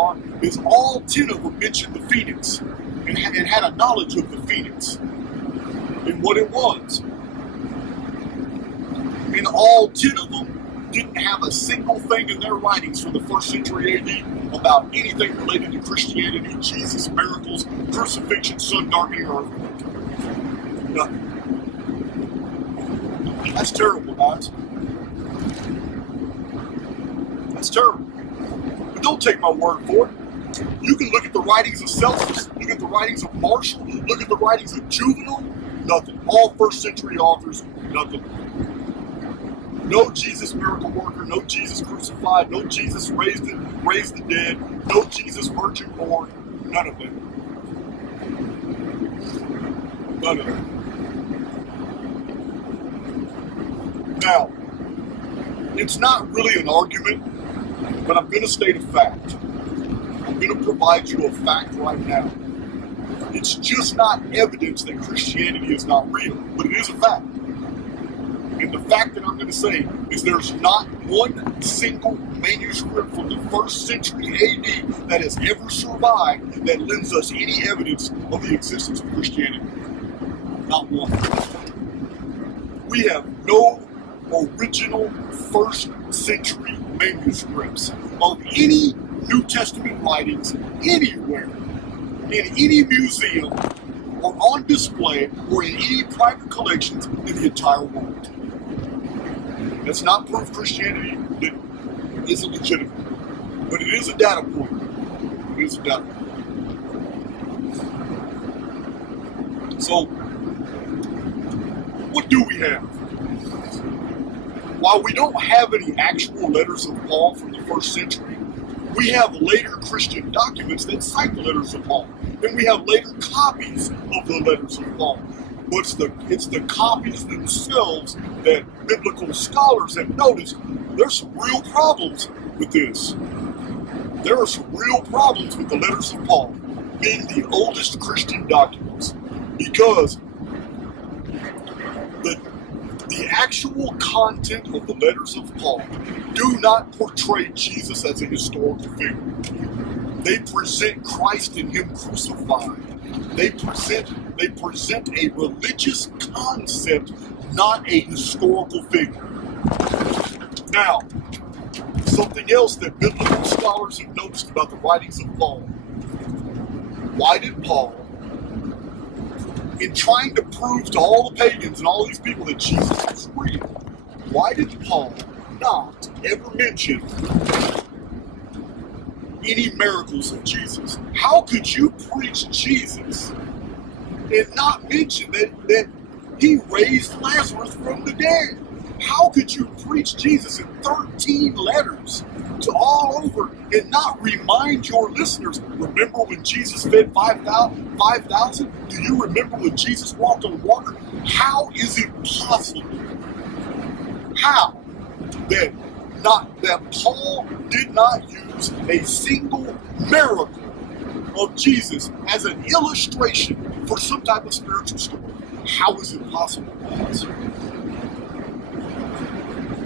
is all 10 of them mentioned the phoenix and had a knowledge of the phoenix and what it was. And all 10 of them didn't have a single thing in their writings from the 1st century AD about anything related to Christianity, Jesus, miracles, crucifixion, sun darkening, or earthquake. Nothing. That's terrible, guys. That's terrible. But don't take my word for it. You can look at the writings of Celsus, look at the writings of Marshall, look at the writings of Juvenal, nothing. All 1st century authors, nothing. No Jesus miracle worker, no Jesus crucified, no Jesus raised the dead, no Jesus virgin born, none of them. None of them. Now, it's not really an argument, but I'm going to state a fact. I'm going to provide you a fact right now. It's just not evidence that Christianity is not real, but it is a fact. And the fact that I'm going to say is there's not one single manuscript from the 1st century AD that has ever survived that lends us any evidence of the existence of Christianity. Not one. We have no original 1st century manuscripts of any New Testament writings anywhere, in any museum, or on display, or in any private collections in the entire world. That's not proof Christianity that isn't legitimate, but it is a data point. It is a data point. So, what do we have? While we don't have any actual letters of Paul from the 1st century, we have later Christian documents that cite the letters of Paul. And we have later copies of the letters of Paul. But it's the copies themselves that biblical scholars have noticed there's some real problems with this. There are some real problems with the letters of Paul being the oldest Christian documents, because the actual content of the letters of Paul do not portray Jesus as a historical figure. They present Christ and Him crucified. They present a religious concept, not a historical figure. Now, something else that biblical scholars have noticed about the writings of Paul. Why did Paul, in trying to prove to all the pagans and all these people that Jesus was real, why did Paul not ever mention any miracles of Jesus? How could you preach Jesus and not mention that He raised Lazarus from the dead? How could you preach Jesus in 13 letters to all over and not remind your listeners, remember when Jesus fed 5,000? Do you remember when Jesus walked on water? How is it possible? How that Paul did not use a single miracle of Jesus as an illustration for some type of spiritual story? How is it possible, guys?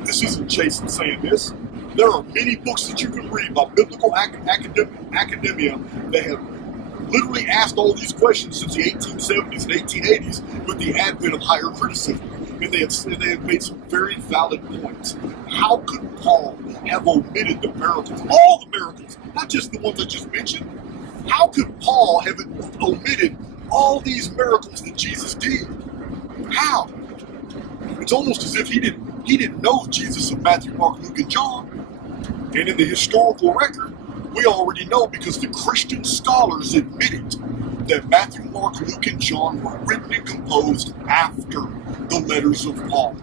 This isn't Jason saying this. There are many books that you can read by biblical academia that have literally asked all these questions since the 1870s and 1880s with the advent of higher criticism. And they have made some very valid points. How could Paul have omitted the miracles, all the miracles, not just the ones I just mentioned? How could Paul have omitted all these miracles that Jesus did? How? It's almost as if he didn't know Jesus of Matthew, Mark, Luke, and John. And in the historical record, we already know because the Christian scholars admitted that Matthew, Mark, Luke, and John were written and composed after the letters of Paul.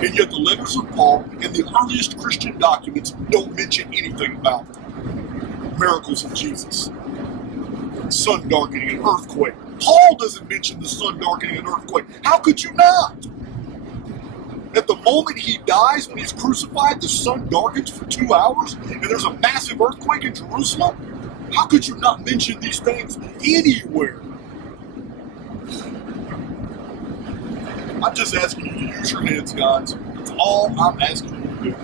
And yet the letters of Paul and the earliest Christian documents don't mention anything about miracles of Jesus. Sun darkening and earthquake. Paul doesn't mention the sun darkening and earthquake. How could you not? At the moment he dies, when he's crucified, the sun darkens for 2 hours and there's a massive earthquake in Jerusalem? How could you not mention these things anywhere? I'm just asking you to use your heads, guys. That's all I'm asking you to do.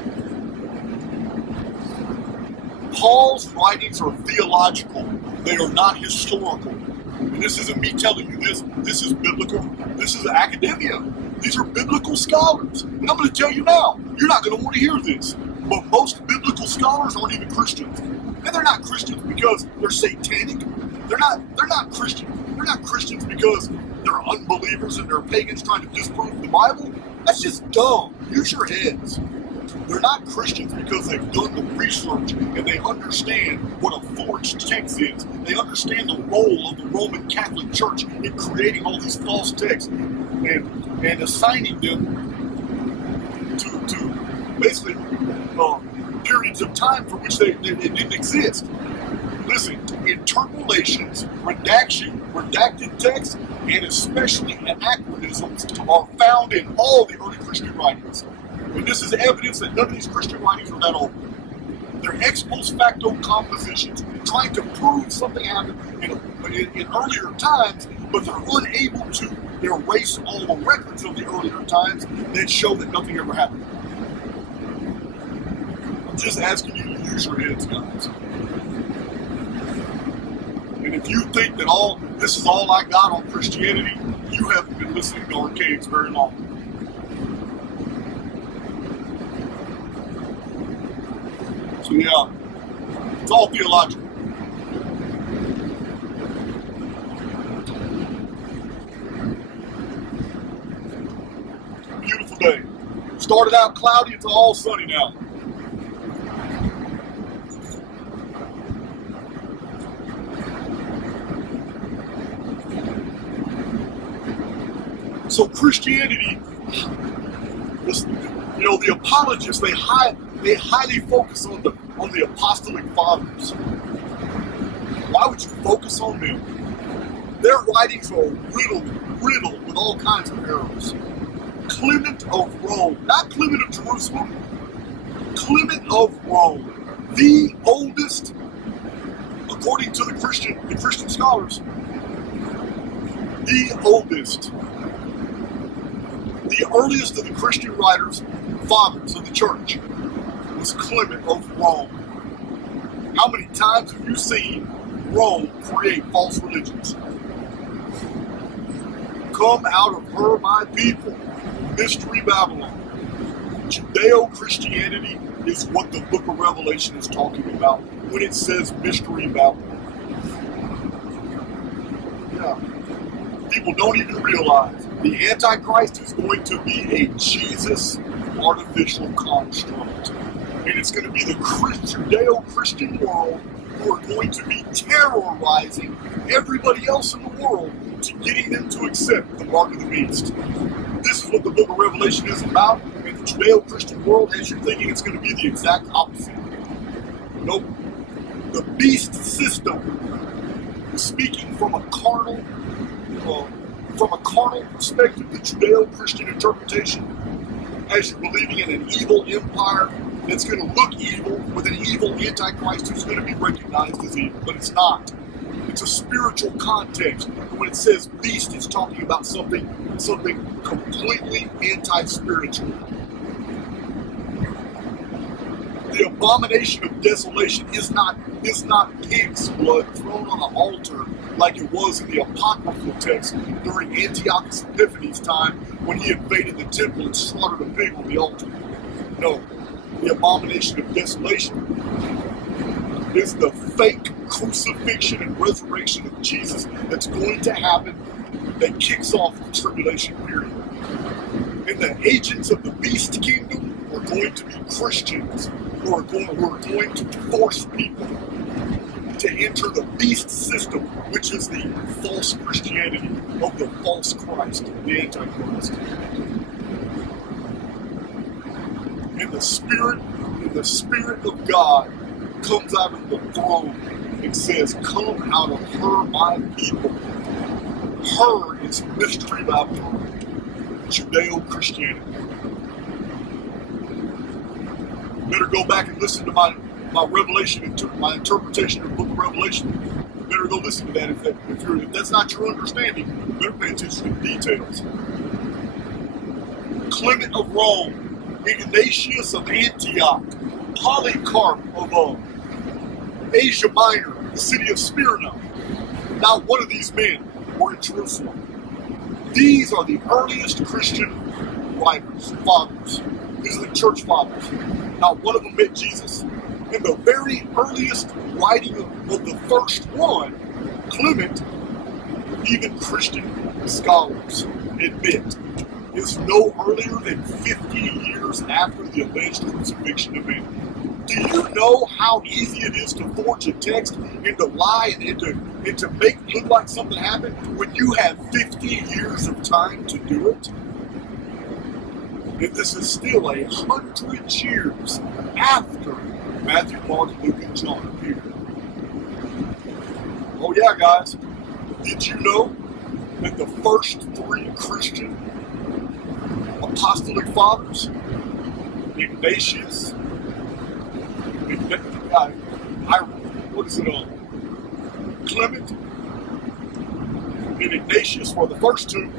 Paul's writings are theological. They are not historical. And this isn't me telling you this. This is biblical. This is academia. These are biblical scholars. And I'm going to tell you now, you're not going to want to hear this. But most biblical scholars aren't even Christians. And they're not Christians because they're satanic. They're not Christian. They're not Christians because they're unbelievers and they're pagans trying to disprove the Bible. That's just dumb. Use your heads. They're not Christians because they've done the research and they understand what a forged text is. They understand the role of the Roman Catholic Church in creating all these false texts and assigning them to basically periods of time for which they didn't exist. Listen, interpolations, redacted texts, and especially anachronisms are found in all the early Christian writings. And this is evidence that none of these Christian writings are that old. They're ex post facto compositions trying to prove something happened in earlier times, but they're unable to erase all the records of the earlier times that show that nothing ever happened. I'm just asking you to use your heads, guys. And if you think that this is all I got on Christianity, you haven't been listening to Archaix very long. So yeah, it's all theological. Beautiful day. Started out cloudy, it's all sunny now. So Christianity, the apologists, they highly focus on the apostolic fathers. Why would you focus on them? Their writings are riddled with all kinds of errors. Clement of Rome, not Clement of Jerusalem, Clement of Rome, the oldest, according to the Christian scholars, the oldest, the earliest of the Christian writers, fathers of the church, was Clement of Rome. How many times have you seen Rome create false religions? Come out of her, my people. Mystery Babylon. Judeo-Christianity is what the book of Revelation is talking about when it says Mystery Babylon. Yeah. People don't even realize the Antichrist is going to be a Jesus artificial construct. And it's going to be the Judeo-Christian world who are going to be terrorizing everybody else in the world to getting them to accept the mark of the beast. This is what the book of Revelation is about, and the Judeo-Christian world has you thinking it's going to be the exact opposite. Nope. The beast system is speaking from a carnal perspective, the Judeo-Christian interpretation, as you're believing in an evil empire that's going to look evil with an evil Antichrist who's going to be recognized as evil, but it's not. It's a spiritual context. And when it says beast, it's talking about something completely anti-spiritual. The abomination of desolation is not pig's blood thrown on an altar like it was in the apocryphal text during Antiochus Epiphanes' time when he invaded the temple and slaughtered a pig on the altar. No, the abomination of desolation is the fake crucifixion and resurrection of Jesus that's going to happen that kicks off the tribulation period. And the agents of the beast kingdom are going to be Christians who are going to force people to enter the beast system, which is the false Christianity of the false Christ, the Antichrist. And the Spirit of God comes out of the throne and says, "Come out of her, my people." Her is Mystery Babylon, Judeo-Christianity. Better go back and listen to my revelation, my interpretation of the book of Revelation. Better go listen to that. If that's not your understanding, better pay attention to the details. Clement of Rome, Ignatius of Antioch, Polycarp of Asia Minor, the city of Smyrna. Not one of these men were in Jerusalem. These are the earliest Christian writers, fathers. These are the church fathers. Not one of them met Jesus. And the very earliest writing of the first one, Clement, even Christian scholars admit, is no earlier than 50 years after the alleged crucifixion event. Do you know how easy it is to forge a text and to lie and to make it look like something happened when you have 50 years of time to do it? And this is still 100 years after Matthew, Mark, Luke, and John appeared. Oh yeah, guys. Did you know that the first three Christian apostolic fathers, Ignatius, Clement and Ignatius were the first two,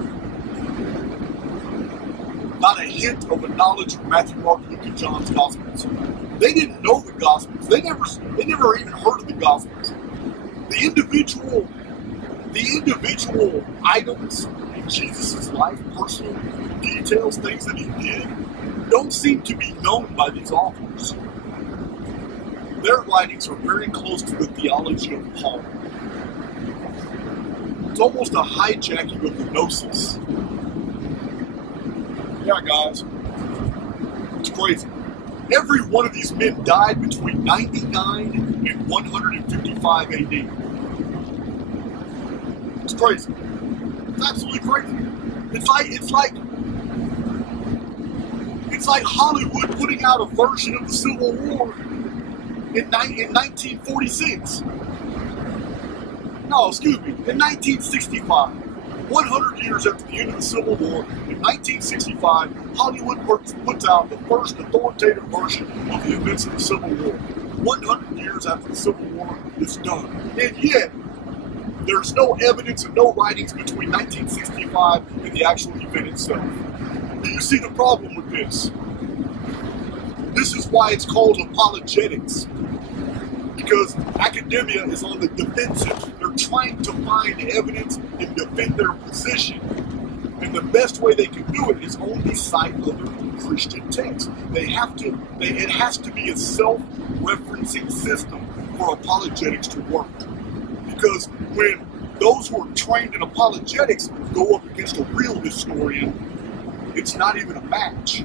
not a hint of a knowledge of Matthew, Mark, Luke, and John's Gospels. They didn't know the Gospels. They never even heard of the Gospels. The individual items in Jesus' life, personal details, things that he did, don't seem to be known by these authors. Their writings are very close to the theology of Paul. It's almost a hijacking of the gnosis. Yeah, guys, it's crazy. Every one of these men died between 99 and 155 AD. It's crazy. It's absolutely crazy. It's like Hollywood putting out a version of the Civil War in 1946. No, excuse me, in 1965. 100 years after the end of the Civil War, in 1965, Hollywood puts out the first authoritative version of the events of the Civil War. 100 years after the Civil War is done. And yet, there's no evidence and no writings between 1965 and the actual event itself. Do you see the problem with this? This is why it's called apologetics. Because academia is on the defensive. They're trying to find evidence and defend their position. And the best way they can do it is only cite other Christian texts. It has to be a self-referencing system for apologetics to work. Because when those who are trained in apologetics go up against a real historian, it's not even a match.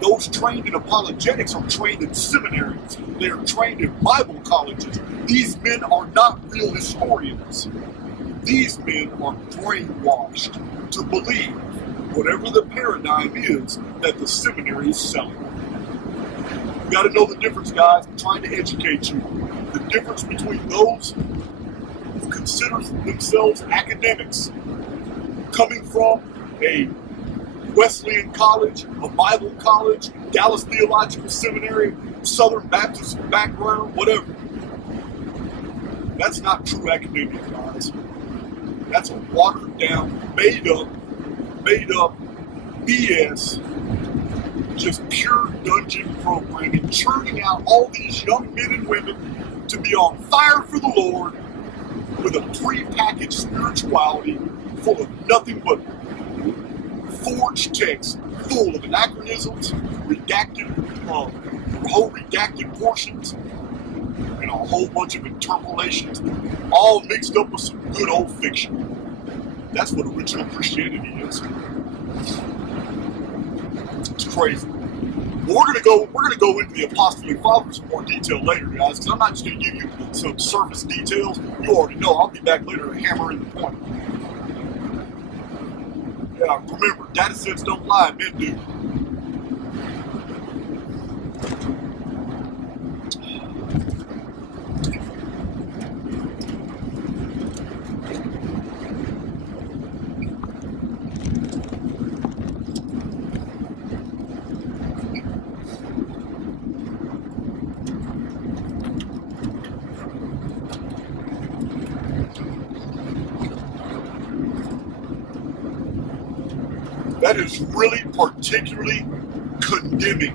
Those trained in apologetics are trained in seminaries. They are trained in Bible colleges. These men are not real historians. These men are brainwashed to believe whatever the paradigm is that the seminary is selling. You got to know the difference, guys. I'm trying to educate you. The difference between those who consider themselves academics coming from a Wesleyan College, a Bible college, Dallas Theological Seminary, Southern Baptist background, whatever. That's not true academia, guys. That's a watered down, made up BS, just pure dungeon programming, churning out all these young men and women to be on fire for the Lord with a pre-packaged spirituality full of nothing but forged text full of anachronisms, whole redacted portions, and a whole bunch of interpolations, all mixed up with some good old fiction. That's what original Christianity is. It's crazy. But we're gonna go into the apostolic fathers in more detail later, guys, because I'm not just gonna give you some surface details. You already know. I'll be back later to hammer in the point. Yeah, remember, data sets don't lie, men do. that is really particularly condemning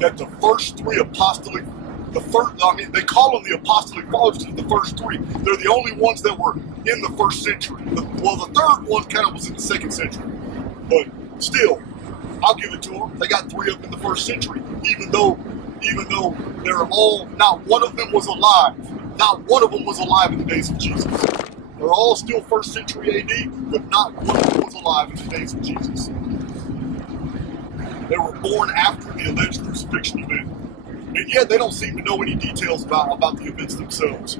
that the first three apostolic, they call them the apostolic fathers because the first three, they're the only ones that were in the first century. The third one kind of was in the second century. But still, I'll give it to them. They got three up in the first century, even though they're all, not one of them was alive. Not one of them was alive in the days of Jesus. They're all still first century AD, but not one of them was alive in the days of Jesus. They were born after the alleged crucifixion event. And yet they don't seem to know any details about the events themselves.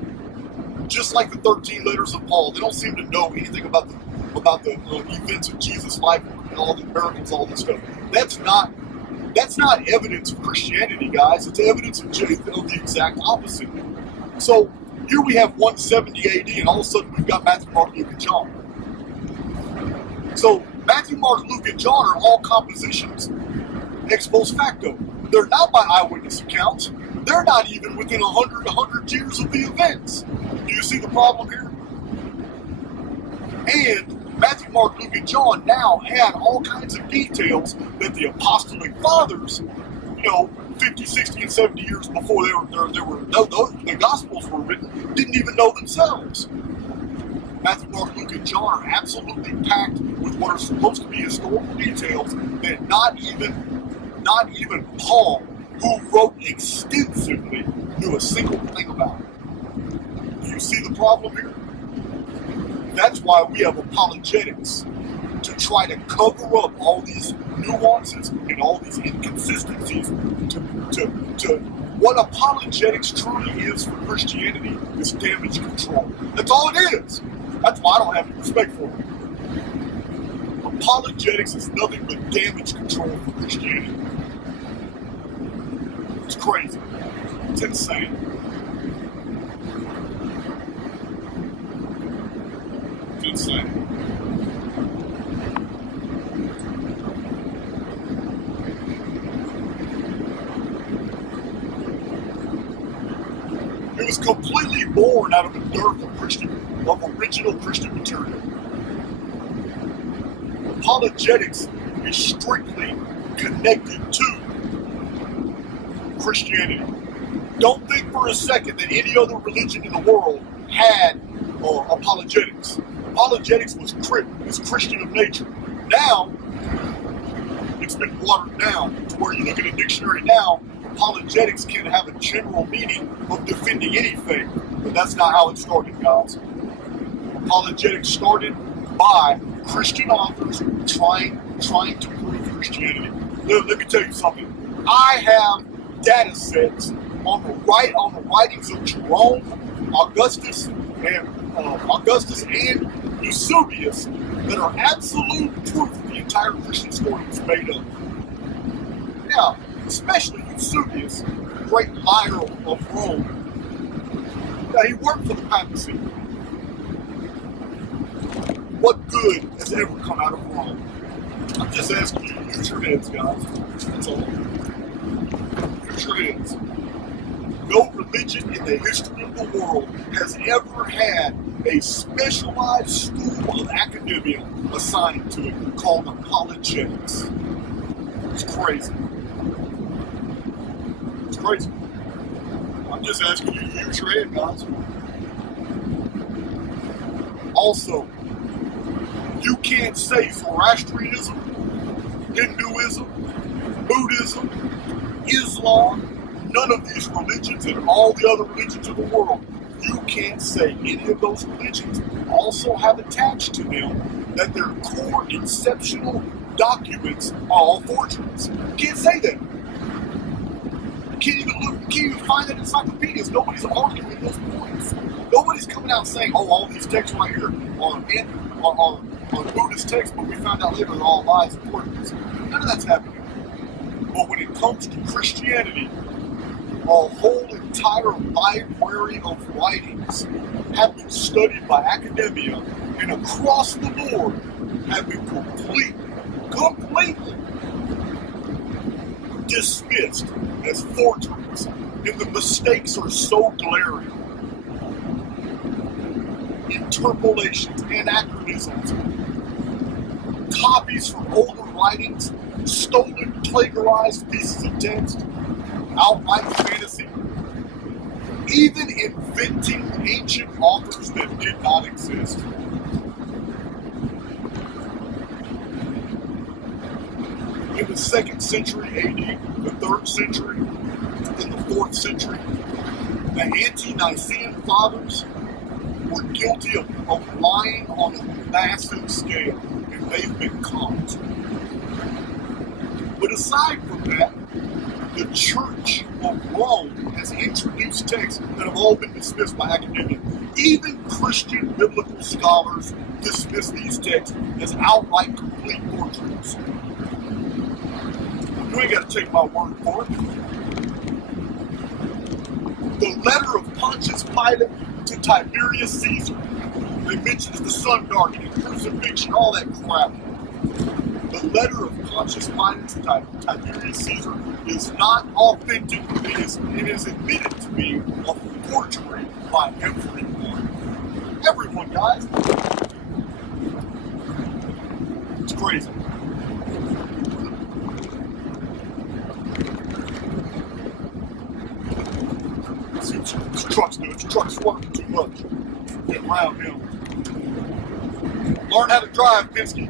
Just like the 13 letters of Paul, they don't seem to know anything about the events of Jesus' life and all the miracles, all this stuff. That's not evidence of Christianity, guys. It's evidence of the exact opposite. So here we have 170 AD, and all of a sudden we've got Matthew, Mark, Luke, and John. So Matthew, Mark, Luke, and John are all compositions ex post facto. They're not by eyewitness accounts. They're not even within 100 years of the events. Do you see the problem here? And Matthew, Mark, Luke, and John now add all kinds of details that the apostolic fathers, 50, 60, and 70 years before the Gospels were written, didn't even know themselves. Matthew, Mark, Luke, and John are absolutely packed with what are supposed to be historical details that not even Paul, who wrote extensively, knew a single thing about. Do you see the problem here? That's why we have apologetics, to try to cover up all these nuances and all these inconsistencies. To what apologetics truly is for Christianity is damage control. That's all it is. That's why I don't have any respect for it. Apologetics is nothing but damage control for Christianity. It's crazy. It's insane. It's insane. It was completely born out of a dearth of original Christian material. Apologetics is strictly connected to Christianity. Don't think for a second that any other religion in the world had apologetics. Apologetics was Christian of nature. Now, it's been watered down to where you look at a dictionary now, apologetics can have a general meaning of defending any faith, but that's not how it started, guys. Apologetics started by Christian authors trying to prove Christianity. Let me tell you something. I have data sets on the writings of Jerome, Augustus, and Eusebius that are absolute proof that the entire Christian story was made up. Now, especially Eusebius, great liar of Rome. Now, he worked for the papacy. What good has ever come out of Rome? I'm just asking you to use your heads, guys. That's all. Use your heads. No religion in the history of the world has ever had a specialized school of academia assigned to it called apologetics. It's crazy. It's crazy. I'm just asking you to use your head, guys. Also, you can't say Zoroastrianism, Hinduism, Buddhism, Islam, none of these religions and all the other religions of the world, you can't say any of those religions also have attached to them that their core exceptional documents are all forgeries. You can't say that. You can't even find that in encyclopedias. Nobody's arguing those points. Nobody's coming out saying, oh, all these texts right here are Buddhist texts, but we found out later they're all lies and forgeries. None of that's happening. But when it comes to Christianity, a whole entire library of writings have been studied by academia and across the board have been completely dismissed as forgeries, and the mistakes are so glaring. Interpolations, anachronisms, copies from older writings, stolen, plagiarized pieces of text, outright fantasy, even inventing ancient authors that did not exist. In the 2nd century AD, the 3rd century, in the 4th century, the ante-Nicene fathers were guilty of lying on a massive scale, and they've been caught. But aside from that, the Church of Rome has introduced texts that have all been dismissed by academia. Even Christian biblical scholars dismiss these texts as outright complete forgeries. You ain't got to take my word for it. The letter of Pontius Pilate to Tiberius Caesar. They mentions the sun darkening, crucifixion, all that crap. The letter of Pontius Pilate to Tiberius Caesar is not authentic. It is admitted to be a forgery by everyone. Everyone, guys. It's crazy. See what this truck's doing. This truck's working too much. Get around him. Learn how to drive, Pinsky.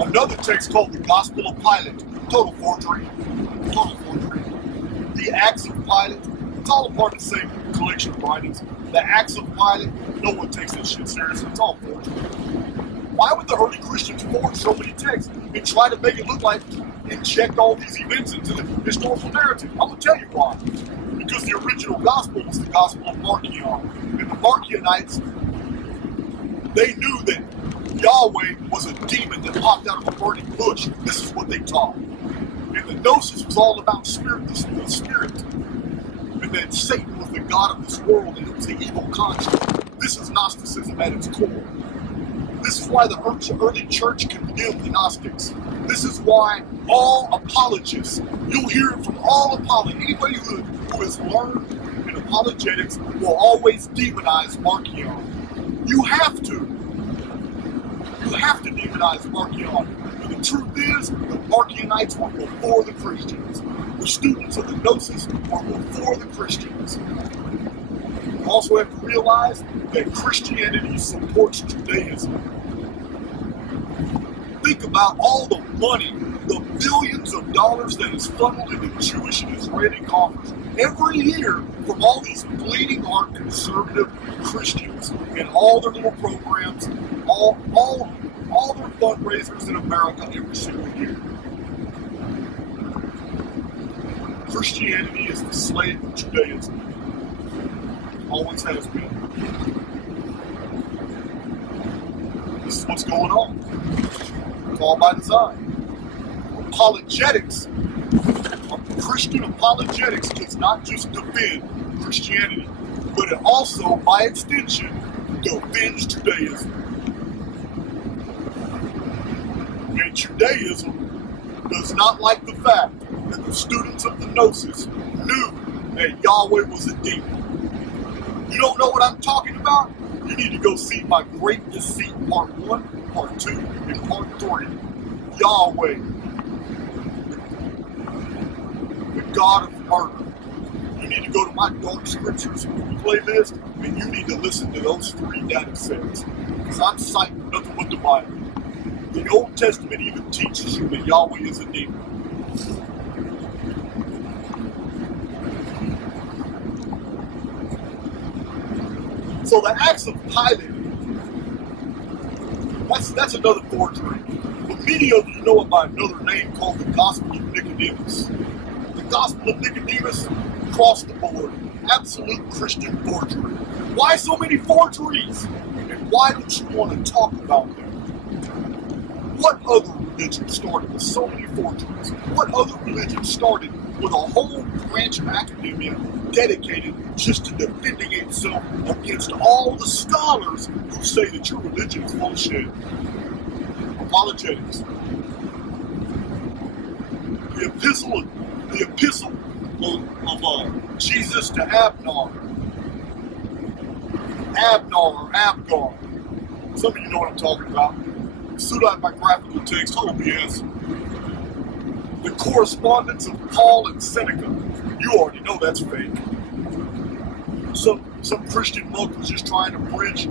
Another text called the Gospel of Pilate. Total forgery. Total forgery. The Acts of Pilate. It's all a part of the same collection of writings. The Acts of Pilate. No one takes that shit seriously. It's all forgery. Why would the early Christians forge so many texts and try to make it look like inject all these events into the historical narrative? I'm going to tell you why. Because the original gospel was the Gospel of Archaix. And the Archaicites, they knew that Yahweh was a demon that popped out of a burning bush. This is what they taught. And the Gnosis was all about spirit, the spirit. And that Satan was the god of this world and it was the evil concept. This is Gnosticism at its core. This is why the early church condemned the Gnostics. This is why all apologists, you'll hear it from all apologists, anybody who has learned in apologetics will always demonize Archaix. You have to. You have to demonize Archaix. But the truth is, the Archaicites were before the Christians. The students of the Gnosis were before the Christians. You also have to realize that Christianity supports Judaism. Think about all the money, the billions of dollars that is funneled into Jewish and Israeli coffers every year from all these bleeding heart conservative Christians and all their little programs, all their fundraisers in America every single year. Christianity is the slave of Judaism. Always has been. This is what's going on. It's all by design. Apologetics, Christian apologetics does not just defend Christianity, but it also, by extension, defends Judaism. And Judaism does not like the fact that the students of the Gnosis knew that Yahweh was a demon. You don't know what I'm talking about? You need to go see my Great Deceit Part 1, Part 2, and Part 3. Yahweh, the God of murder. You need to go to my Dark Scriptures playlist, and you need to listen to those 3 data sets. Because I'm citing nothing but the Bible. The Old Testament even teaches you that Yahweh is a demon. So the Acts of Pilate, that's another forgery. But many of you know it by another name called the Gospel of Nicodemus. The Gospel of Nicodemus, across the board, absolute Christian forgery. Why so many forgeries? And why don't you want to talk about them? What other religion started with so many forgeries? What other religion started with a whole branch of academia dedicated just to defending itself against all the scholars who say that your religion is bullshit? Apologetics. The epistle of Jesus to Abner. Abner or Abgar. Some of you know what I'm talking about. Pseudo-biographical text, total BS. The correspondence of Paul and Seneca. You already know that's fake. Some Christian monk was just trying to bridge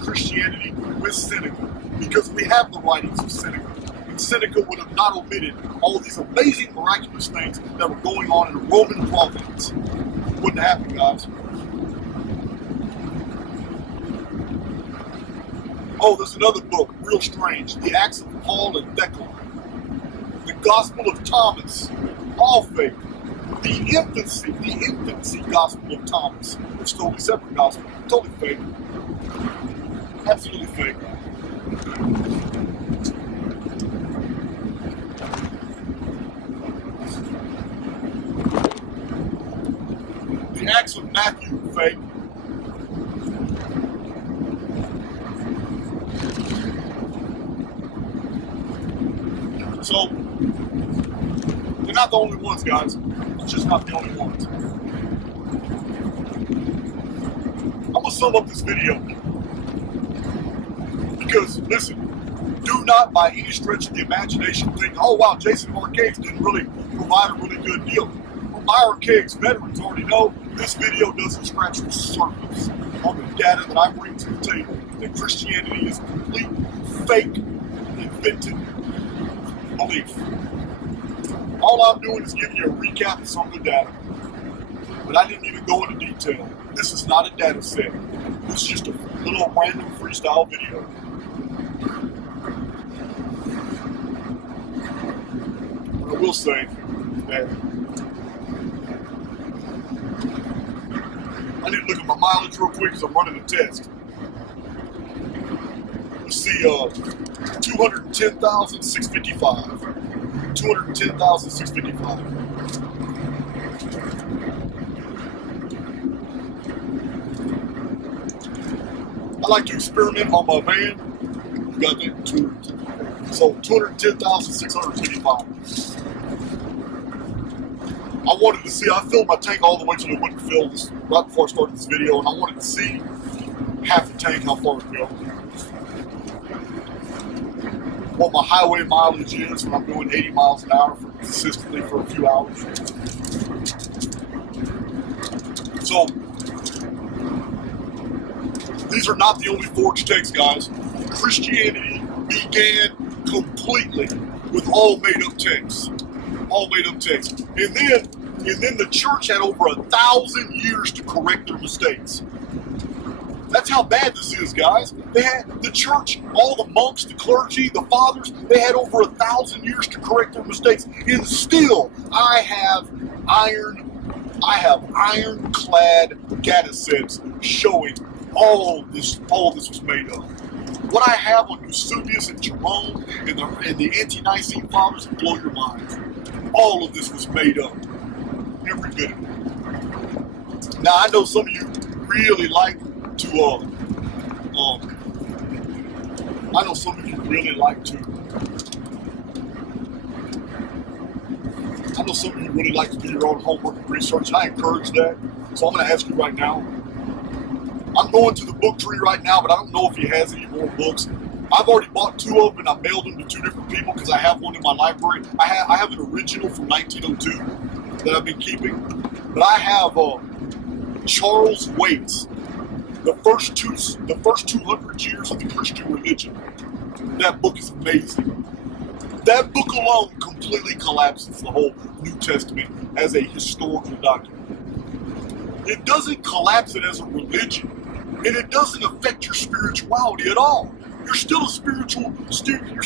Christianity with Seneca, because we have the writings of Seneca. And Seneca would have not omitted all these amazing, miraculous things that were going on in a Roman province. Wouldn't happen, guys. Oh, there's another book, real strange. The Acts of Paul and Thecla. The Gospel of Thomas. All fake. The infancy Gospel of Thomas. It's totally separate gospel. Totally fake. Absolutely fake. The Acts of Matthew, fake. So, they're not the only ones, guys. It's just not the only ones. I'm going to sum up this video. Because, listen, do not by any stretch of the imagination think, oh wow, Jason Archaix didn't really provide a really good deal. Well, my Archaix veterans already know this video doesn't scratch the surface on the data that I bring to the table. That Christianity is a complete, fake, invented belief. All I'm doing is giving you a recap of some of the data. But I didn't even go into detail. This is not a data set. This is just a little random freestyle video. But I will say that I need to look at my mileage real quick because I'm running a test. Let's see, 210,655. 210,655. I like to experiment on my van. You got that too. So 210,655. I wanted to see, I filled my tank all the way till it wouldn't fill this, right before I started this video, and I wanted to see half the tank, how far it would go. What my highway mileage is when I'm going 80 miles an hour consistently for a few hours. So, these are not the only forged texts, guys. Christianity began completely with all made-up texts. All made-up texts. And then the church had over 1,000 years to correct their mistakes. That's how bad this is, guys. They had the church, all the monks, the clergy, the fathers, they had over 1,000 years to correct their mistakes. And still, I have ironclad data sets showing all this was made up. What I have on Eusebius and Jerome and the Ante-Nicene fathers will blow your mind. All of this was made up. Every bit of it. Now, I know some of you really like to, I know some of you really like to do your own homework and research, and I encourage that. So I'm going to ask you right now. I'm going to the book tree right now, but I don't know if he has any more books. I've already bought 2 of them, and I mailed them to 2 different people because I have one in my library. I have an original from 1902 that I've been keeping, but I have Charles Waite's the first 200 years of the Christian religion. That book is amazing. That book alone completely collapses the whole New Testament as a historical document. It doesn't collapse it as a religion, and it doesn't affect your spirituality at all. You're still a spiritual being.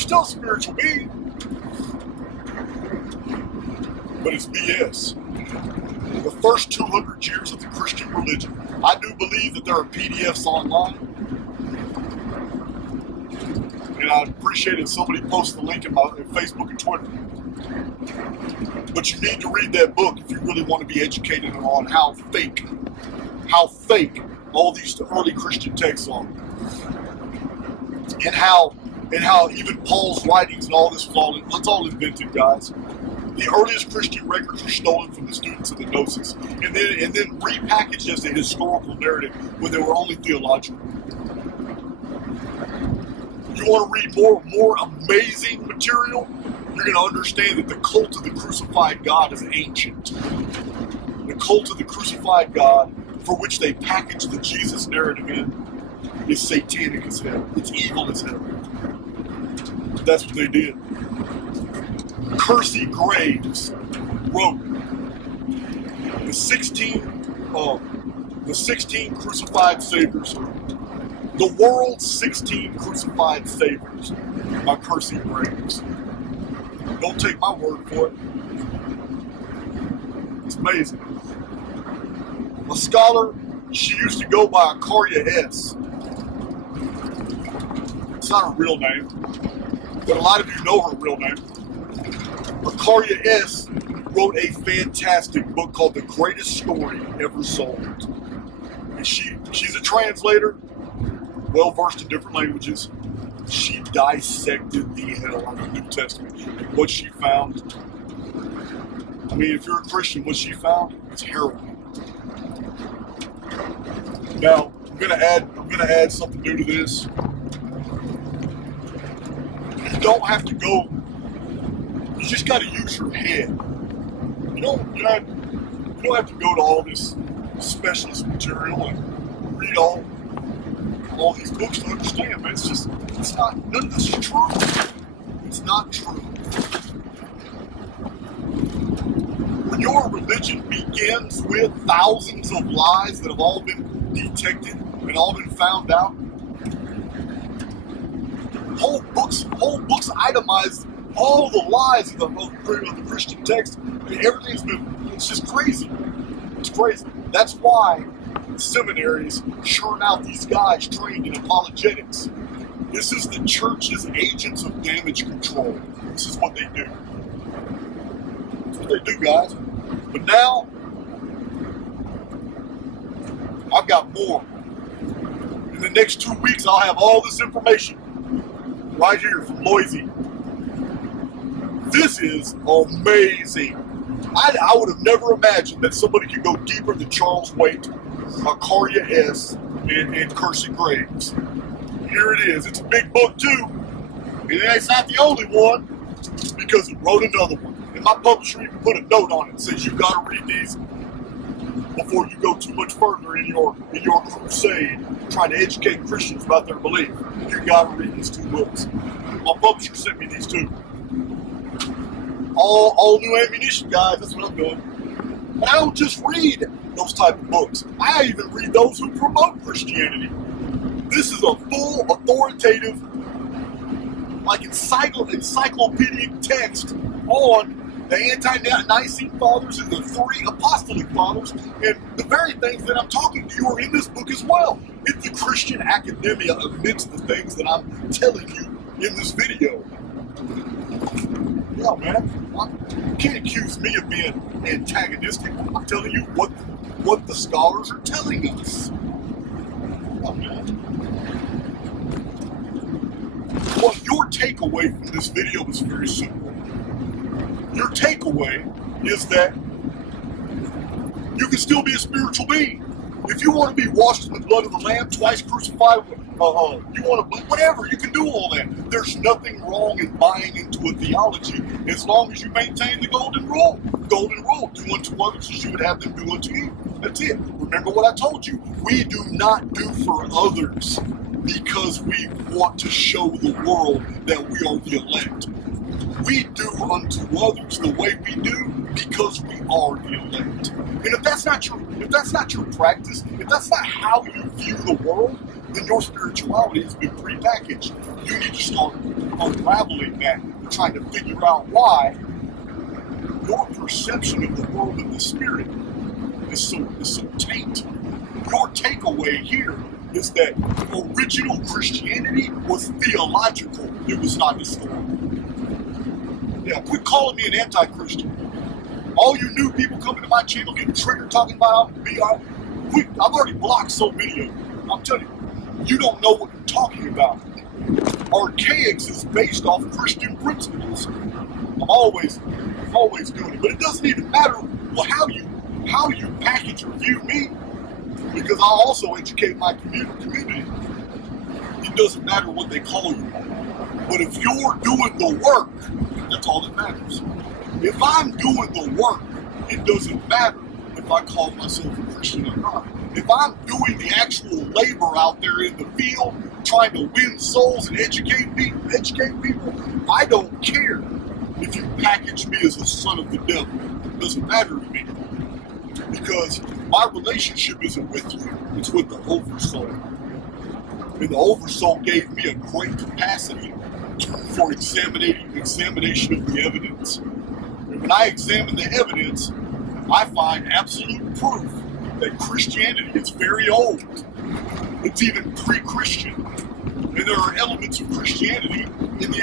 But it's BS. The first 200 years of the Christian religion. I do believe that there are PDFs online. And I'd appreciate if somebody posts the link in Facebook and Twitter. But you need to read that book if you really want to be educated on how fake all these early Christian texts are. And how even Paul's writings and all this was all invented, guys. The earliest Christian records are stolen from the students of the Gnosis, and then repackaged as a historical narrative when they were only theological. You want to read more amazing material? You're going to understand that the cult of the crucified God is ancient. The cult of the crucified God, for which they package the Jesus narrative in, is satanic as hell. It's evil as hell. That's what they did. Percy Graves wrote the 16 crucified saviors, the world's 16 crucified saviors by Percy Graves. Don't take my word for it. It's amazing. A scholar, she used to go by Archaix. It's not her real name, but a lot of you know her real name. Archaix wrote a fantastic book called The Greatest Story Ever Sold. And she's a translator, well versed in different languages. She dissected the hell out of the New Testament. And what she found, I mean, if you're a Christian, what she found is harrowing. Now, I'm gonna add something new to this. You don't have to go. You just got to use your head. You don't have to go to all this specialist material and read all these books to understand, man. It's not, none of this is true. It's not true. When your religion begins with thousands of lies that have all been detected and all been found out, whole books itemize all the lies of the Christian text. I mean, it's just crazy. It's crazy. That's why seminaries churn out these guys trained in apologetics. This is the church's agents of damage control. This is what they do. That's what they do, guys. But now, I've got more. In the next 2 weeks, I'll have all this information right here from Loisy. This is amazing. I would have never imagined that somebody could go deeper than Charles Waite, Archaix, and Percy Graves. Here it is. It's a big book too. And it's not the only one, because it wrote another one. And my publisher even put a note on it that says you've got to read these before you go too much further in your crusade trying to educate Christians about their belief. You got to read these 2 books. My publisher sent me these 2. All new ammunition, guys. That's what I'm doing. And I don't just read those type of books. I even read those who promote Christianity. This is a full, authoritative, like encyclopedic text on the anti-Nicene fathers and the 3 apostolic fathers, and the very things that I'm talking to you are in this book as well. It's the Christian academia amidst the things that I'm telling you in this video. Yeah, man, you can't accuse me of being antagonistic. I'm telling you what the scholars are telling us. Yeah, man. Well, your takeaway from this video is very simple. Your takeaway is that you can still be a spiritual being. If you want to be washed in the blood of the Lamb, twice crucified, you want to, whatever, you can do all that. There's nothing wrong in buying into a theology as long as you maintain the golden rule. Golden rule, do unto others as you would have them do unto you. That's it. Remember what I told you. We do not do for others because we want to show the world that we are the elect. We do unto others the way we do because we are the elect. And if that's not your practice, if that's not how you view the world, then your spirituality has been prepackaged. You need to start unraveling that and trying to figure out why your perception of the world of the spirit is so tainted. Your takeaway here is that original Christianity was theological. It was not historical. Yeah, quit calling me an anti-Christian. All you new people coming to my channel getting triggered talking about me, I've already blocked so many of them. I'm telling you, you don't know what you're talking about. Archaix is based off Christian principles. I'm always I'm always doing it. But it doesn't even matter how you package or view me, because I also educate my community. It doesn't matter what they call you. But if you're doing the work, that's all that matters. If I'm doing the work, it doesn't matter if I call myself a Christian or not. If I'm doing the actual labor out there in the field, trying to win souls and educate people, I don't care if you package me as a son of the devil. It doesn't matter to me. Because my relationship isn't with you, it's with the oversoul. And the oversoul gave me a great capacity for examination of the evidence. And when I examine the evidence, I find absolute proof that Christianity is very old. It's even pre-Christian. And there are elements of Christianity in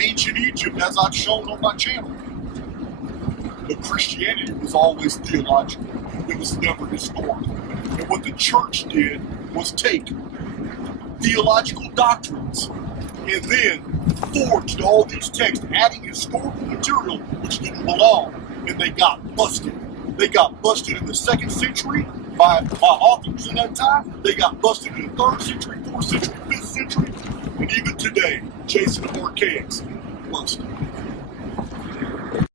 ancient Egypt, as I've shown on my channel. But Christianity was always theological. It was never historical. And what the church did was take theological doctrines and then forged all these texts, adding historical material which didn't belong, and they got busted. They got busted in the 2nd century by authors in that time. They got busted in the 3rd century, 4th century, 5th century, and even today, Jason Archaix busted.